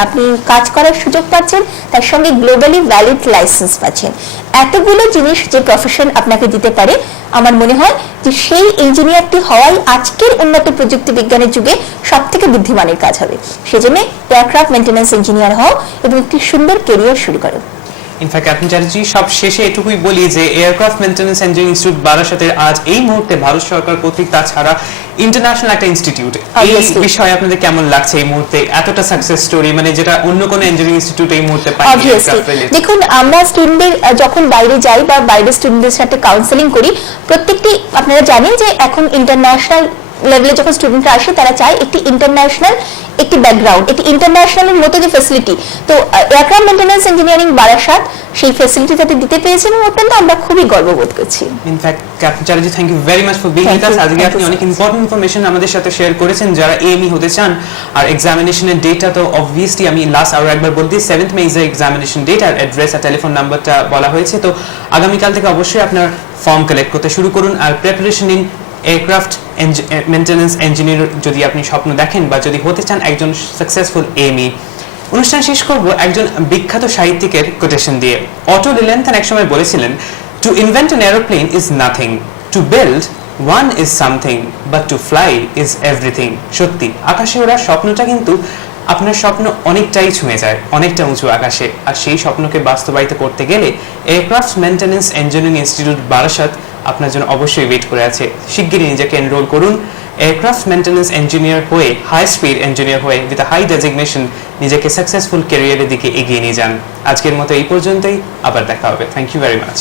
আপনি কাজ করার সুযোগ পাচ্ছেন, তার সঙ্গে গ্লোবালি ভ্যালিড লাইসেন্স পাচ্ছেন। এতগুলো জিনিস যে প্রফেশন আপনাকে দিতে পারে, আমার মনে হয় যে সেই ইঞ্জিনিয়ারটি হওয়াই আজকের উন্নত প্রযুক্তি বিজ্ঞানের যুগে সবথেকে বুদ্ধিমানের কাজ হবে। সেজন্য এয়ারক্রাফট মেইনটেনেন্স ইঞ্জিনিয়ার হও এবং একটি সুন্দর ক্যারিয়ার শুরু করো। ইনফ্যাক্ট ক্যাপ্টেন চ্যাটার্জি সব শেষে এটুকুই বলি যে এয়ারক্রাফট মেইনটেন্যান্স ইঞ্জিনিয়ারিং ইনস্টিটিউট বারাসাতের আজ এই মুহূর্তে ভারত সরকার কর্তৃক তাছাড়া ইন্টারন্যাশনাল একটা ইনস্টিটিউট, এই Obviously. বিষয়ে আপনাদের কেমন লাগছে এই মুহূর্তে এতটা সাকসেস স্টোরি, মানে যেটা অন্য কোনো ইঞ্জিনিয়ারিং ইনস্টিটিউট এই মুহূর্তে পায়নি অবভিয়াসলি aircraft related? দেখুন, আমরা স্টুডেন্টদের যখন বাইরে যাই বা বাইরের স্টুডেন্টদের সাথে কাউন্সেলিং করি, প্রত্যেকটি আপনারা জানেন যে এখন ইন্টারন্যাশনাল লেভেলে যখন স্টুডেন্টরা আসে তারা চায় একটি ইন্টারন্যাশনাল একটি ব্যাকগ্রাউন্ড, একটি ইন্টারন্যাশনালের মতো যে ফ্যাসিলিটি, তো এয়ারক্রাফট মেইনটেন্যান্স ইঞ্জিনিয়ারিং বারাসাত সেই ফ্যাসিলিটি তাতে দিতে পেরেছে এবং অত্যন্ত আমরা খুবই গর্ববোধ করছি। In fact captain Chatterjee, thank you very much for being Thank with us. you. আজকে Thank আপনি you, অনেক sir. ইম্পর্টেন্ট ইনফরমেশন আমাদের সাথে শেয়ার করেছেন যারা এএমই হতে চান। আর এক্সামিনেশনের ডেটটা তো অবভিয়াসলি আমি লাস্ট আরো একবার বলতে 7th May is the examination date, আর অ্যাড্রেস আর টেলিফোন নাম্বারটা বলা হয়েছে। তো আগামীকাল থেকে অবশ্যই আপনার ফর্ম কালেক্ট করতে শুরু করুন আর প্রিপারেশন নিন। এয়ারক্রাফট মেইনটেন্যান্স ইঞ্জিনিয়ার যদি আপনি স্বপ্ন দেখেন বা যদি হতে চান একজন সাকসেসফুল এএমই। অনুষ্ঠান শেষ করব একজন বিখ্যাত সাহিত্যিকের কোটেশন দিয়ে। অটো লিলেনথন একসময় বলেছিলেন, to invent an aeroplane is nothing, to build one is something, but to fly is everything. সত্যি, আকাশে ওরা স্বপ্নটা কিন্তু আপনার স্বপ্ন অনেকটাই ছুঁয়ে যায়, অনেকটা উঁচু আকাশে। আর সেই স্বপ্নকে বাস্তবায়িত করতে গেলে aircraft maintenance engineering institute Barasat আপনার জন্য অবশ্যই ওয়েট করে আছে। শিগগিরই নিজেকে এনরোল করুন। এয়ারক্রাফট মেইনটেন্যান্স ইঞ্জিনিয়ার হয়ে, হাই স্পিড ইঞ্জিনিয়ার হয়ে, উইথ হাই ডেজিগনেশন নিজেকে সাকসেসফুল ক্যারিয়ারের দিকে এগিয়ে নিয়ে যান। আজকের মতো এই পর্যন্তই, আবার দেখা হবে। Thank you very much.